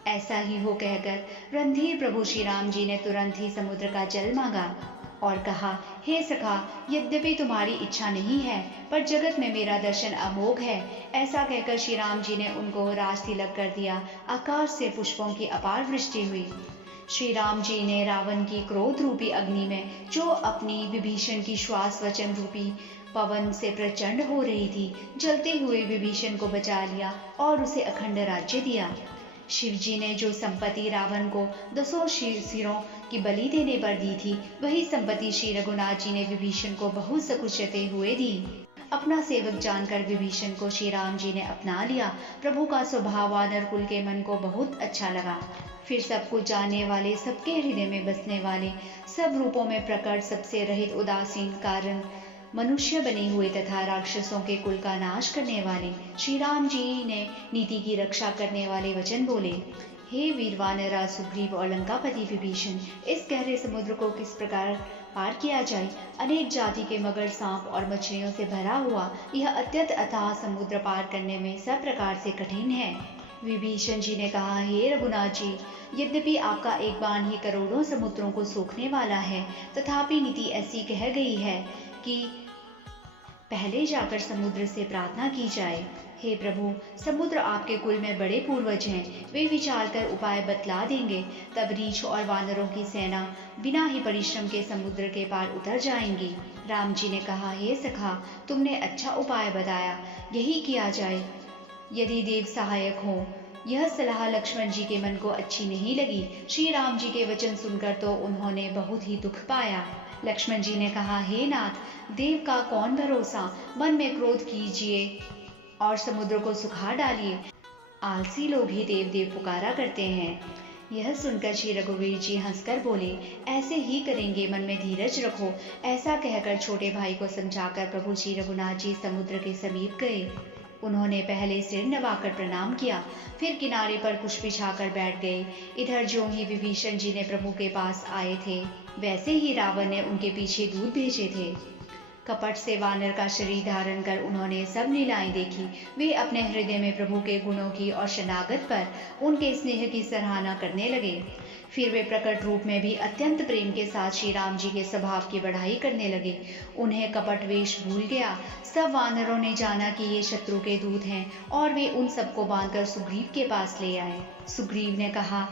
ऐसा ही हो कहकर रणधीर प्रभु श्री राम जी ने तुरंत ही समुद्र का जल मांगा और कहा, हे सखा, यद्यपि तुम्हारी इच्छा नहीं है, पर जगत में मेरा दर्शन अमोघ है। ऐसा कहकर श्री राम जी ने उनको राज तिलक कर दिया। आकाश से पुष्पों की अपार वृष्टि हुई। श्री राम जी ने रावण की क्रोध रूपी अग्नि में, जो अपनी विभीषण की श्वास वचन रूपी पवन से प्रचंड हो रही थी, जलते हुए विभीषण को बचा लिया और उसे अखंड राज्य दिया। शिव जी ने जो संपत्ति रावण को 10 सिरों की बलि देने पर दी थी, वही संपत्ति श्री रघुनाथ जी ने विभीषण को बहुत सकुशते हुए दी। अपना सेवक जानकर विभीषण को श्री राम जी ने अपना लिया। प्रभु का स्वभाव वानर कुल के मन को बहुत अच्छा लगा। फिर सब कुछ जानने वाले, सबके हृदय में बसने वाले, सब रूपों में प्रकट, सबसे रहित, उदासीन, कारण मनुष्य बने हुए तथा राक्षसों के कुल का नाश करने वाले श्री राम जी ने नीति की रक्षा करने वाले वचन बोले। हे वीर वानरा सुग्रीव और लंकापति विभीषण, इस गहरे समुद्र को किस प्रकार पार किया जाए? अनेक जाति के मगर, सांप और मछलियों से भरा हुआ यह अत्यंत अथाह समुद्र पार करने में सब प्रकार से कठिन है। विभीषण जी ने कहा, हे रघुनाथ जी, यद्यपि आपका एक बाण ही करोड़ों समुद्रों को सोखने वाला है, तथापि नीति ऐसी कह गई है कि पहले जाकर समुद्र से प्रार्थना की जाए। हे प्रभु, समुद्र आपके कुल में बड़े पूर्वज हैं, वे विचार कर उपाय बतला देंगे। तब रीछ और वानरों की सेना बिना ही परिश्रम के समुद्र के पार उतर जाएंगी। राम जी ने कहा, हे सखा, तुमने अच्छा उपाय बताया, यही किया जाए। यदि देव सहायक हो। यह सलाह लक्ष्मण जी के मन को अच्छी नहीं लगी। श्री राम जी के वचन सुनकर तो उन्होंने बहुत ही दुख पाया। लक्ष्मण जी ने कहा, हे नाथ, देव का कौन भरोसा, मन में क्रोध कीजिए और समुद्र को सुखा डालिए। आलसी लोग ही देव देव पुकारा करते हैं। यह सुनकर श्री रघुवीर जी हंसकर बोले, ऐसे ही करेंगे, मन में धीरज रखो। ऐसा कहकर छोटे भाई को समझाकर प्रभु श्री रघुनाथ जी समुद्र के समीप गए। उन्होंने पहले सिर नवाकर प्रणाम किया, फिर किनारे पर कुछ बिछाकर बैठ गए। इधर जो ही विभीषण जी ने प्रभु के पास आए थे, वैसे ही रावण ने उनके पीछे दूत भेजे थे। कपट से वानर का शरीर धारण कर उन्होंने सब लीलाएं देखी। वे अपने हृदय में प्रभु के गुणों की और शरणागत पर उनके स्नेह की सराहना करने लगे। फिर वे प्रकट रूप में भी अत्यंत प्रेम के साथ श्री राम जी के स्वभाव की बढ़ाई करने लगे। उन्हें कपट वेश भूल गया। सब वानरों ने जाना कि ये शत्रु के दूत हैं और वे उन सबको बांधकर सुग्रीव के पास ले आए। सुग्रीव ने कहा,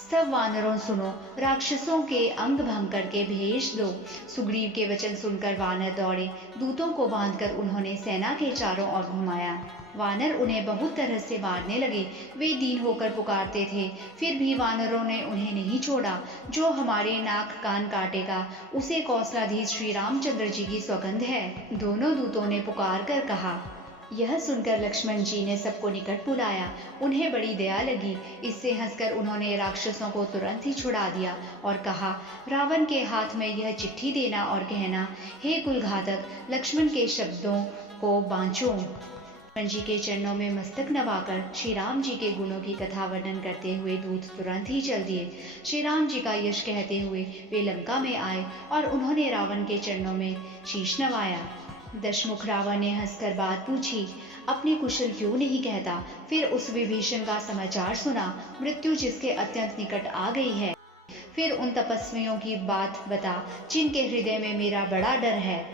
सब वानरों सुनो, राक्षसों के अंग भंग करके भेज दो। सुग्रीव के वचन सुनकर वानर दौड़े। दूतों को बांधकर उन्होंने सेना के चारों ओर घुमाया। वानर उन्हें बहुत तरह से मारने लगे। वे दीन होकर पुकारते थे, फिर भी वानरों ने उन्हें नहीं छोड़ा। जो हमारे नाक कान काटेगा, उसे कौशलाधीश श्री रामचंद्र जी की सौगंध है। दोनों दूतों ने पुकार कर कहा। यह सुनकर लक्ष्मण जी ने सबको निकट बुलाया। उन्हें बड़ी दया लगी। इससे हंसकर उन्होंने राक्षसों को तुरंत ही छुड़ा दिया और कहा, रावण के हाथ में यह चिट्ठी देना और कहना, हे कुलघातक, लक्ष्मण के शब्दों को बांचो। लक्ष्मण जी के चरणों में मस्तक नवाकर श्री राम जी के गुणों की कथा वर्णन करते हुए दूत तुरंत ही चल दिए। श्री राम जी का यश कहते हुए वे लंका में आए और उन्होंने रावण के चरणों में शीश नवाया। दशमुख रावण ने हंसकर बात पूछी, अपनी कुशल क्यों नहीं कहता? फिर उस विभीषण का समाचार सुना, मृत्यु जिसके अत्यंत निकट आ गई है। फिर उन तपस्वियों की बात बता, जिनके हृदय में मेरा बड़ा डर है।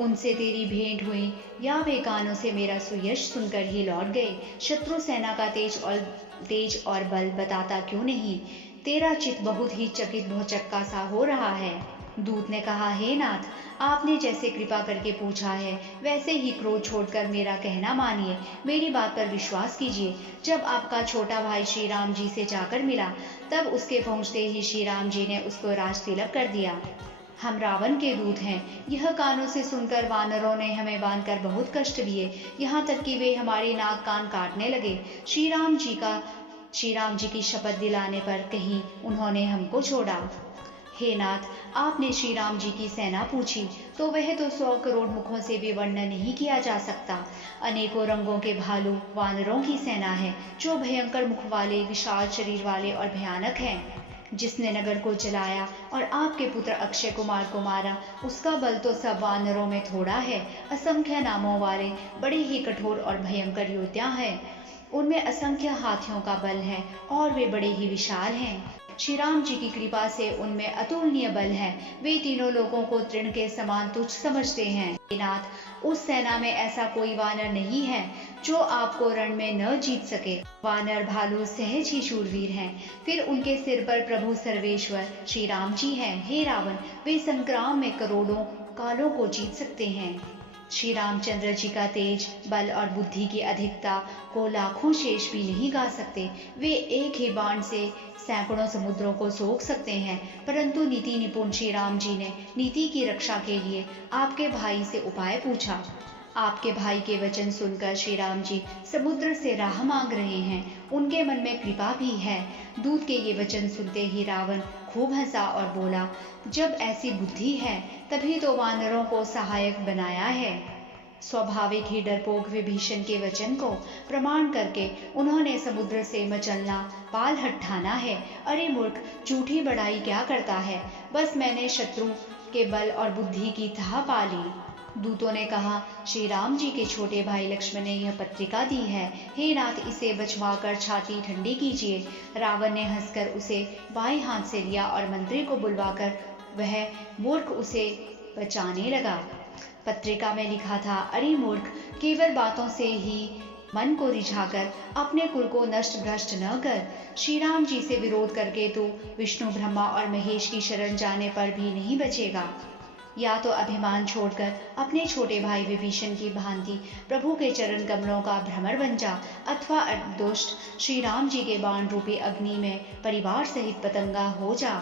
उनसे तेरी भेंट हुई या वे कानों से मेरा सुयश सुनकर ही लौट गए। शत्रु सेना का तेज और बल बताता क्यों नहीं? तेरा चित्त बहुत ही चकित भौचक्का सा हो रहा है। दूत ने कहा, हे नाथ, आपने जैसे कृपा करके पूछा है, वैसे ही क्रोध छोड़कर मेरा कहना मानिए। मेरी बात पर विश्वास कीजिए। जब आपका छोटा भाई श्री राम जी से जाकर मिला, तब उसके पहुंचते ही श्री राम जी ने उसको राज तिलक कर दिया। हम रावण के दूत हैं। यह कानों से सुनकर वानरों ने हमें बांधकर बहुत कष्ट दिए, यहाँ तक कि वे हमारे नाक कान काटने लगे। श्री राम जी का श्री राम जी की शपथ दिलाने पर कहीं उन्होंने हमको छोड़ा। हे नाथ, आपने श्री राम जी की सेना पूछी तो वह तो 100 करोड़ मुखों से भी वर्णन नहीं किया जा सकता। अनेकों रंगों के भालू वानरों की सेना है जो भयंकर मुख वाले, विशाल शरीर वाले और भयानक हैं। जिसने नगर को जलाया और आपके पुत्र अक्षय कुमार को मारा, उसका बल तो सब वानरों में थोड़ा है। असंख्य नामों वाले बड़े ही कठोर और भयंकर योद्धा हैं। उनमें असंख्य हाथियों का बल है और वे बड़े ही विशाल हैं। श्री राम जी की कृपा से उनमें अतुलनीय बल है। वे तीनों लोगों को तृण के समान तुच्छ समझते हैं। हे नाथ, उस सेना में ऐसा कोई वानर नहीं है जो आपको रण में न जीत सके। वानर भालू सहज ही शूरवीर हैं। फिर उनके सिर पर प्रभु सर्वेश्वर श्री राम जी हैं। हे रावण, वे संग्राम में करोड़ों कालों को जीत सकते हैं। श्री रामचंद्र जी का तेज, बल और बुद्धि की अधिकता को लाखों शेष भी नहीं गा सकते। वे एक ही बाण से सैकड़ों समुद्रों को सोख सकते हैं। परंतु नीति निपुण श्री राम जी ने नीति की रक्षा के लिए आपके भाई से उपाय पूछा। आपके भाई के वचन सुनकर श्री राम जी समुद्र से राह मांग रहे हैं। उनके मन में कृपा भी है। दूत के ये वचन सुनते ही रावण खूब हंसा और बोला, जब ऐसी बुद्धि है तभी तो वानरों को सहायक बनाया है। स्वाभाविक ही डरपोक विभीषण के वचन को प्रमाण करके उन्होंने समुद्र से मचलना पाल हठाना है। अरे मूर्ख, झूठी बड़ाई क्या करता है? बस मैंने शत्रु के बल और बुद्धि की थाह पा ली। दूतों ने कहा, श्री राम जी के छोटे भाई लक्ष्मण ने यह पत्रिका दी है। हे नाथ, इसे बचवाकर छाती ठंडी कीजिए। रावण ने हंसकर उसे बाएं हाथ से लिया और मंत्री को बुलवाकर वह मूर्ख उसे बचाने लगा। पत्रिका में लिखा था, अरे मूर्ख, केवल बातों से ही मन को रिझाकर अपने कुल को नष्ट भ्रष्ट न कर। श्री राम जी से विरोध करके तू विष्णु, ब्रह्मा और महेश की शरण जाने पर भी नहीं बचेगा। या तो अभिमान छोड़कर अपने छोटे भाई विभीषण की भांति प्रभु के चरण कमलों का भ्रमर बन जा, अथवा दुष्ट श्री राम जी के बाण रूपी अग्नि में परिवार सहित पतंगा हो जा।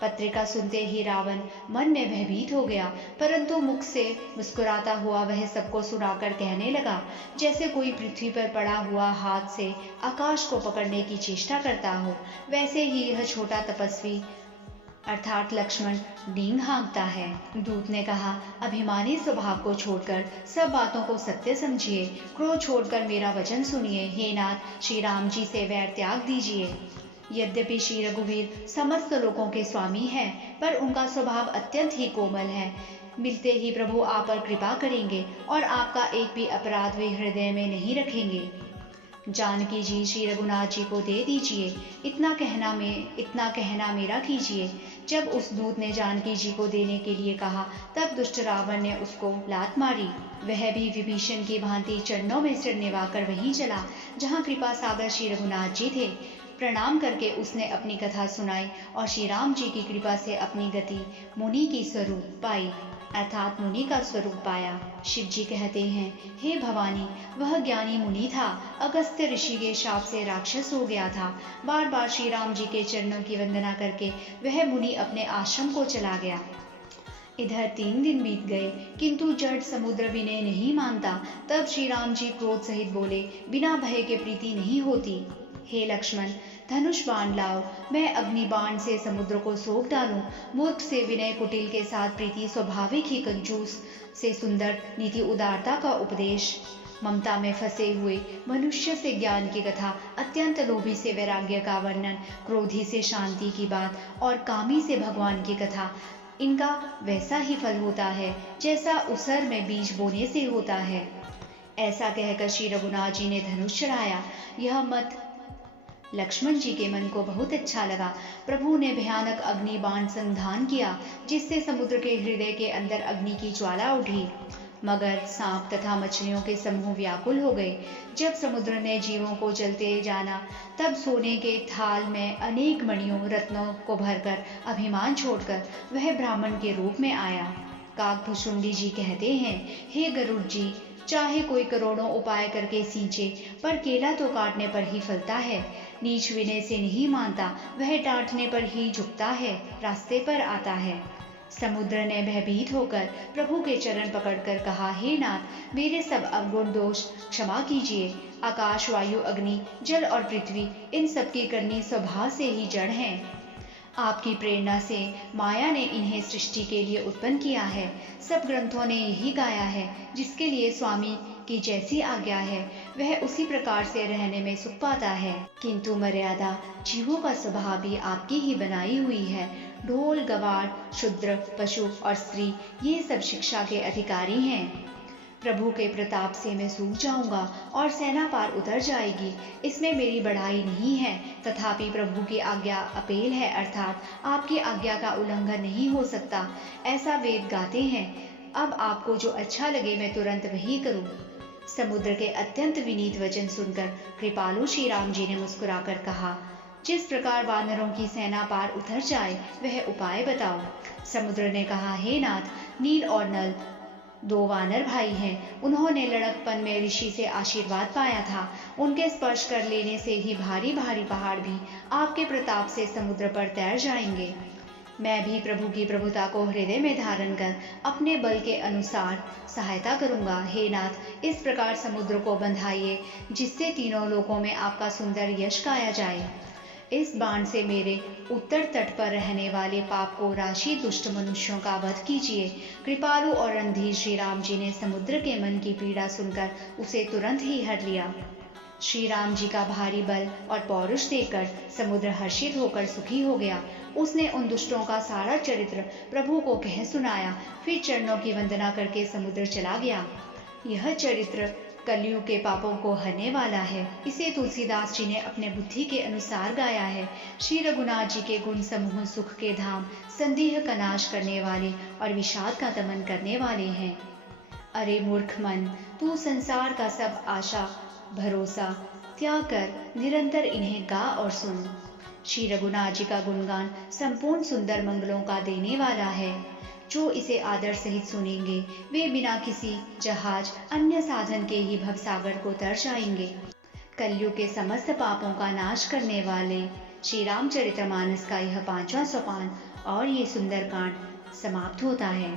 पत्रिका सुनते ही रावण मन में भयभीत हो गया, परंतु मुख से मुस्कुराता हुआ वह सबको सुनाकर कहने लगा, जैसे कोई पृथ्वी पर पड़ा हुआ हाथ से आकाश को पकड़ने की चेष्टा करता हो, वैसे ही यह छोटा तपस्वी अर्थात लक्ष्मण डींग हाँकता है। दूत ने कहा, अभिमानी स्वभाव को छोड़कर सब बातों को सत्य समझिए। क्रोध छोड़कर मेरा वचन सुनिए। हे नाथ, श्री राम जी से वैर त्याग दीजिए। यद्यपि श्री रघुवीर समस्त लोगों के स्वामी हैं, पर उनका स्वभाव अत्यंत ही कोमल है। मिलते ही प्रभु आप पर कृपा करेंगे और आपका एक भी अपराध वे हृदय में नहीं रखेंगे। जानकी जी श्री रघुनाथ जी को दे दीजिए। इतना कहना मेरा कीजिए। जब उस दूत ने जानकी जी को देने के लिए कहा, तब दुष्ट रावण ने उसको लात मारी। वह भी विभीषण की भांति चरणों में सिर निवाकर वहीं चला जहाँ कृपा सागर श्री रघुनाथ जी थे। प्रणाम करके उसने अपनी कथा सुनाई और श्री राम जी की कृपा से अपनी गति मुनि की स्वरूप पाई, अर्थात मुनि का स्वरूप पाया। शिव जी कहते हैं, हे भवानी, वह ज्ञानी मुनि था। अगस्त्य ऋषि के शाप से राक्षस हो गया था। बार बार श्री राम जी के चरणों की वंदना करके वह मुनि अपने आश्रम को चला गया। इधर 3 दिन बीत गए, किंतु जड़ समुद्र विनय नहीं मानता। तब श्री राम जी क्रोध सहित बोले, बिना भय के प्रीति नहीं होती। हे लक्ष्मण, धनुष बाण लाओ, मैं अग्नि बाण से समुद्र को सोख डालूं। मूर्ख से विनय, कुटिल के साथ प्रीति, स्वाभाविक ही कंजूस से सुंदर, नीति उदारता का उपदेश, ममता में फंसे हुए मनुष्य से ज्ञान की कथा, अत्यंत लोभी से वैराग्य का वर्णन, क्रोधी से शांति की बात और कामी से भगवान की कथा, इनका वैसा ही फल होता है जैसा उसर में बीज बोने से होता है। ऐसा कहकर श्री रघुनाथ जी ने धनुष चढ़ाया। यह मत लक्ष्मण जी के मन को बहुत अच्छा लगा। प्रभु ने भयानक अग्नि बाण संधान किया, जिससे समुद्र के हृदय के अंदर अग्नि की ज्वाला उठी। मगर, सांप तथा मछलियों के समूह व्याकुल हो गए। जब समुद्र ने जीवों को जलते जाना, तब सोने के थाल में अनेक मणियों, रत्नों को भरकर अभिमान छोड़कर वह ब्राह्मण के रूप में आया। काकभुशुंडी जी कहते हैं, हे गरुड़ जी, चाहे कोई करोड़ों उपाय करके सींचे, पर केला तो काटने पर ही फलता है। नीच विनय से नहीं मानता, वह डांटने पर ही झुकता है, रास्ते पर आता है। समुद्र ने भयभीत होकर प्रभु के चरण पकड़कर कहा, हे नाथ, मेरे सब अवगुण दोष क्षमा कीजिए। आकाश, वायु, अग्नि, जल और पृथ्वी, इन सब की करनी स्वभाव से ही जड़ हैं। आपकी प्रेरणा से माया ने इन्हें सृष्टि के लिए उत्पन्न किया है। सब ग्रंथों ने यही गाया है, जिसके लिए स्वामी की जैसी आज्ञा है वह उसी प्रकार से रहने में सुख पाता है। किंतु मर्यादा जीवों का स्वभाव भी आपकी ही बनाई हुई है। ढोल, गवार, शूद्र, पशु और स्त्री, ये सब शिक्षा के अधिकारी हैं। प्रभु के प्रताप से मैं सूख जाऊंगा और सेना पार उतर जाएगी, इसमें मेरी बढ़ाई नहीं है। तथापि प्रभु की आज्ञा अपेल है, अर्थात आपकी आज्ञा का उल्लंघन नहीं हो सकता, ऐसा वेद गाते हैं। अब आपको जो अच्छा लगे मैं तुरंत वही करूं। समुद्र के अत्यंत विनीत वचन सुनकर कृपालु श्री राम जी ने मुस्कुराकर कहा, जिस प्रकार वानरों की सेना पार उतर जाए वह उपाय बताओ। समुद्र ने कहा, हे नाथ, नील और नल 2 वानर भाई हैं। उन्होंने लड़कपन में ऋषि से आशीर्वाद पाया था। उनके स्पर्श कर लेने से ही भारी भारी पहाड़ भी आपके प्रताप से समुद्र पर तैर जाएंगे। मैं भी प्रभु की प्रभुता को हृदय में धारण कर अपने बल के अनुसार सहायता करूंगा। हे नाथ, इस प्रकार समुद्र को बंधाइए जिससे तीनों लोकों में आपका सुंदर यश गाया जाए। इस बाण से मेरे उत्तर तट पर रहने वाले पाप को राशि दुष्ट मनुष्यों का वध कीजिए। कृपालु और रणधीर श्री राम जी ने समुद्र के मन की पीड़ा सुनकर उसे तुरंत ही हर लिया। श्री राम जी का भारी बल और पौरुष देखकर समुद्र हर्षित होकर सुखी हो गया। उसने उन दुष्टों का सारा चरित्र प्रभु को कह सुनाया। फिर चरणों की वंदना करके समुद्र चला गया। यह चरित्र कलयुग के पापों को हरने वाला है। इसे तुलसीदास जी ने अपने बुद्धि के अनुसार गाया है। श्री रघुनाथ जी के गुण समूह सुख के धाम, संदेह का नाश करने वाले और विषाद का दमन करने वाले हैं। अरे मूर्ख मन, तू संसार का सब आशा भरोसा त्याग कर निरंतर इन्हें गा और सुन। श्री रघुनाथ जी का गुणगान संपूर्ण सुंदर मंगलों का देने वाला है। जो इसे आदर सहित सुनेंगे वे बिना किसी जहाज अन्य साधन के ही भवसागर को तर जाएंगे। कलयुग के समस्त पापों का नाश करने वाले श्री रामचरितमानस का यह 5वां सोपान और ये सुंदरकांड समाप्त होता है।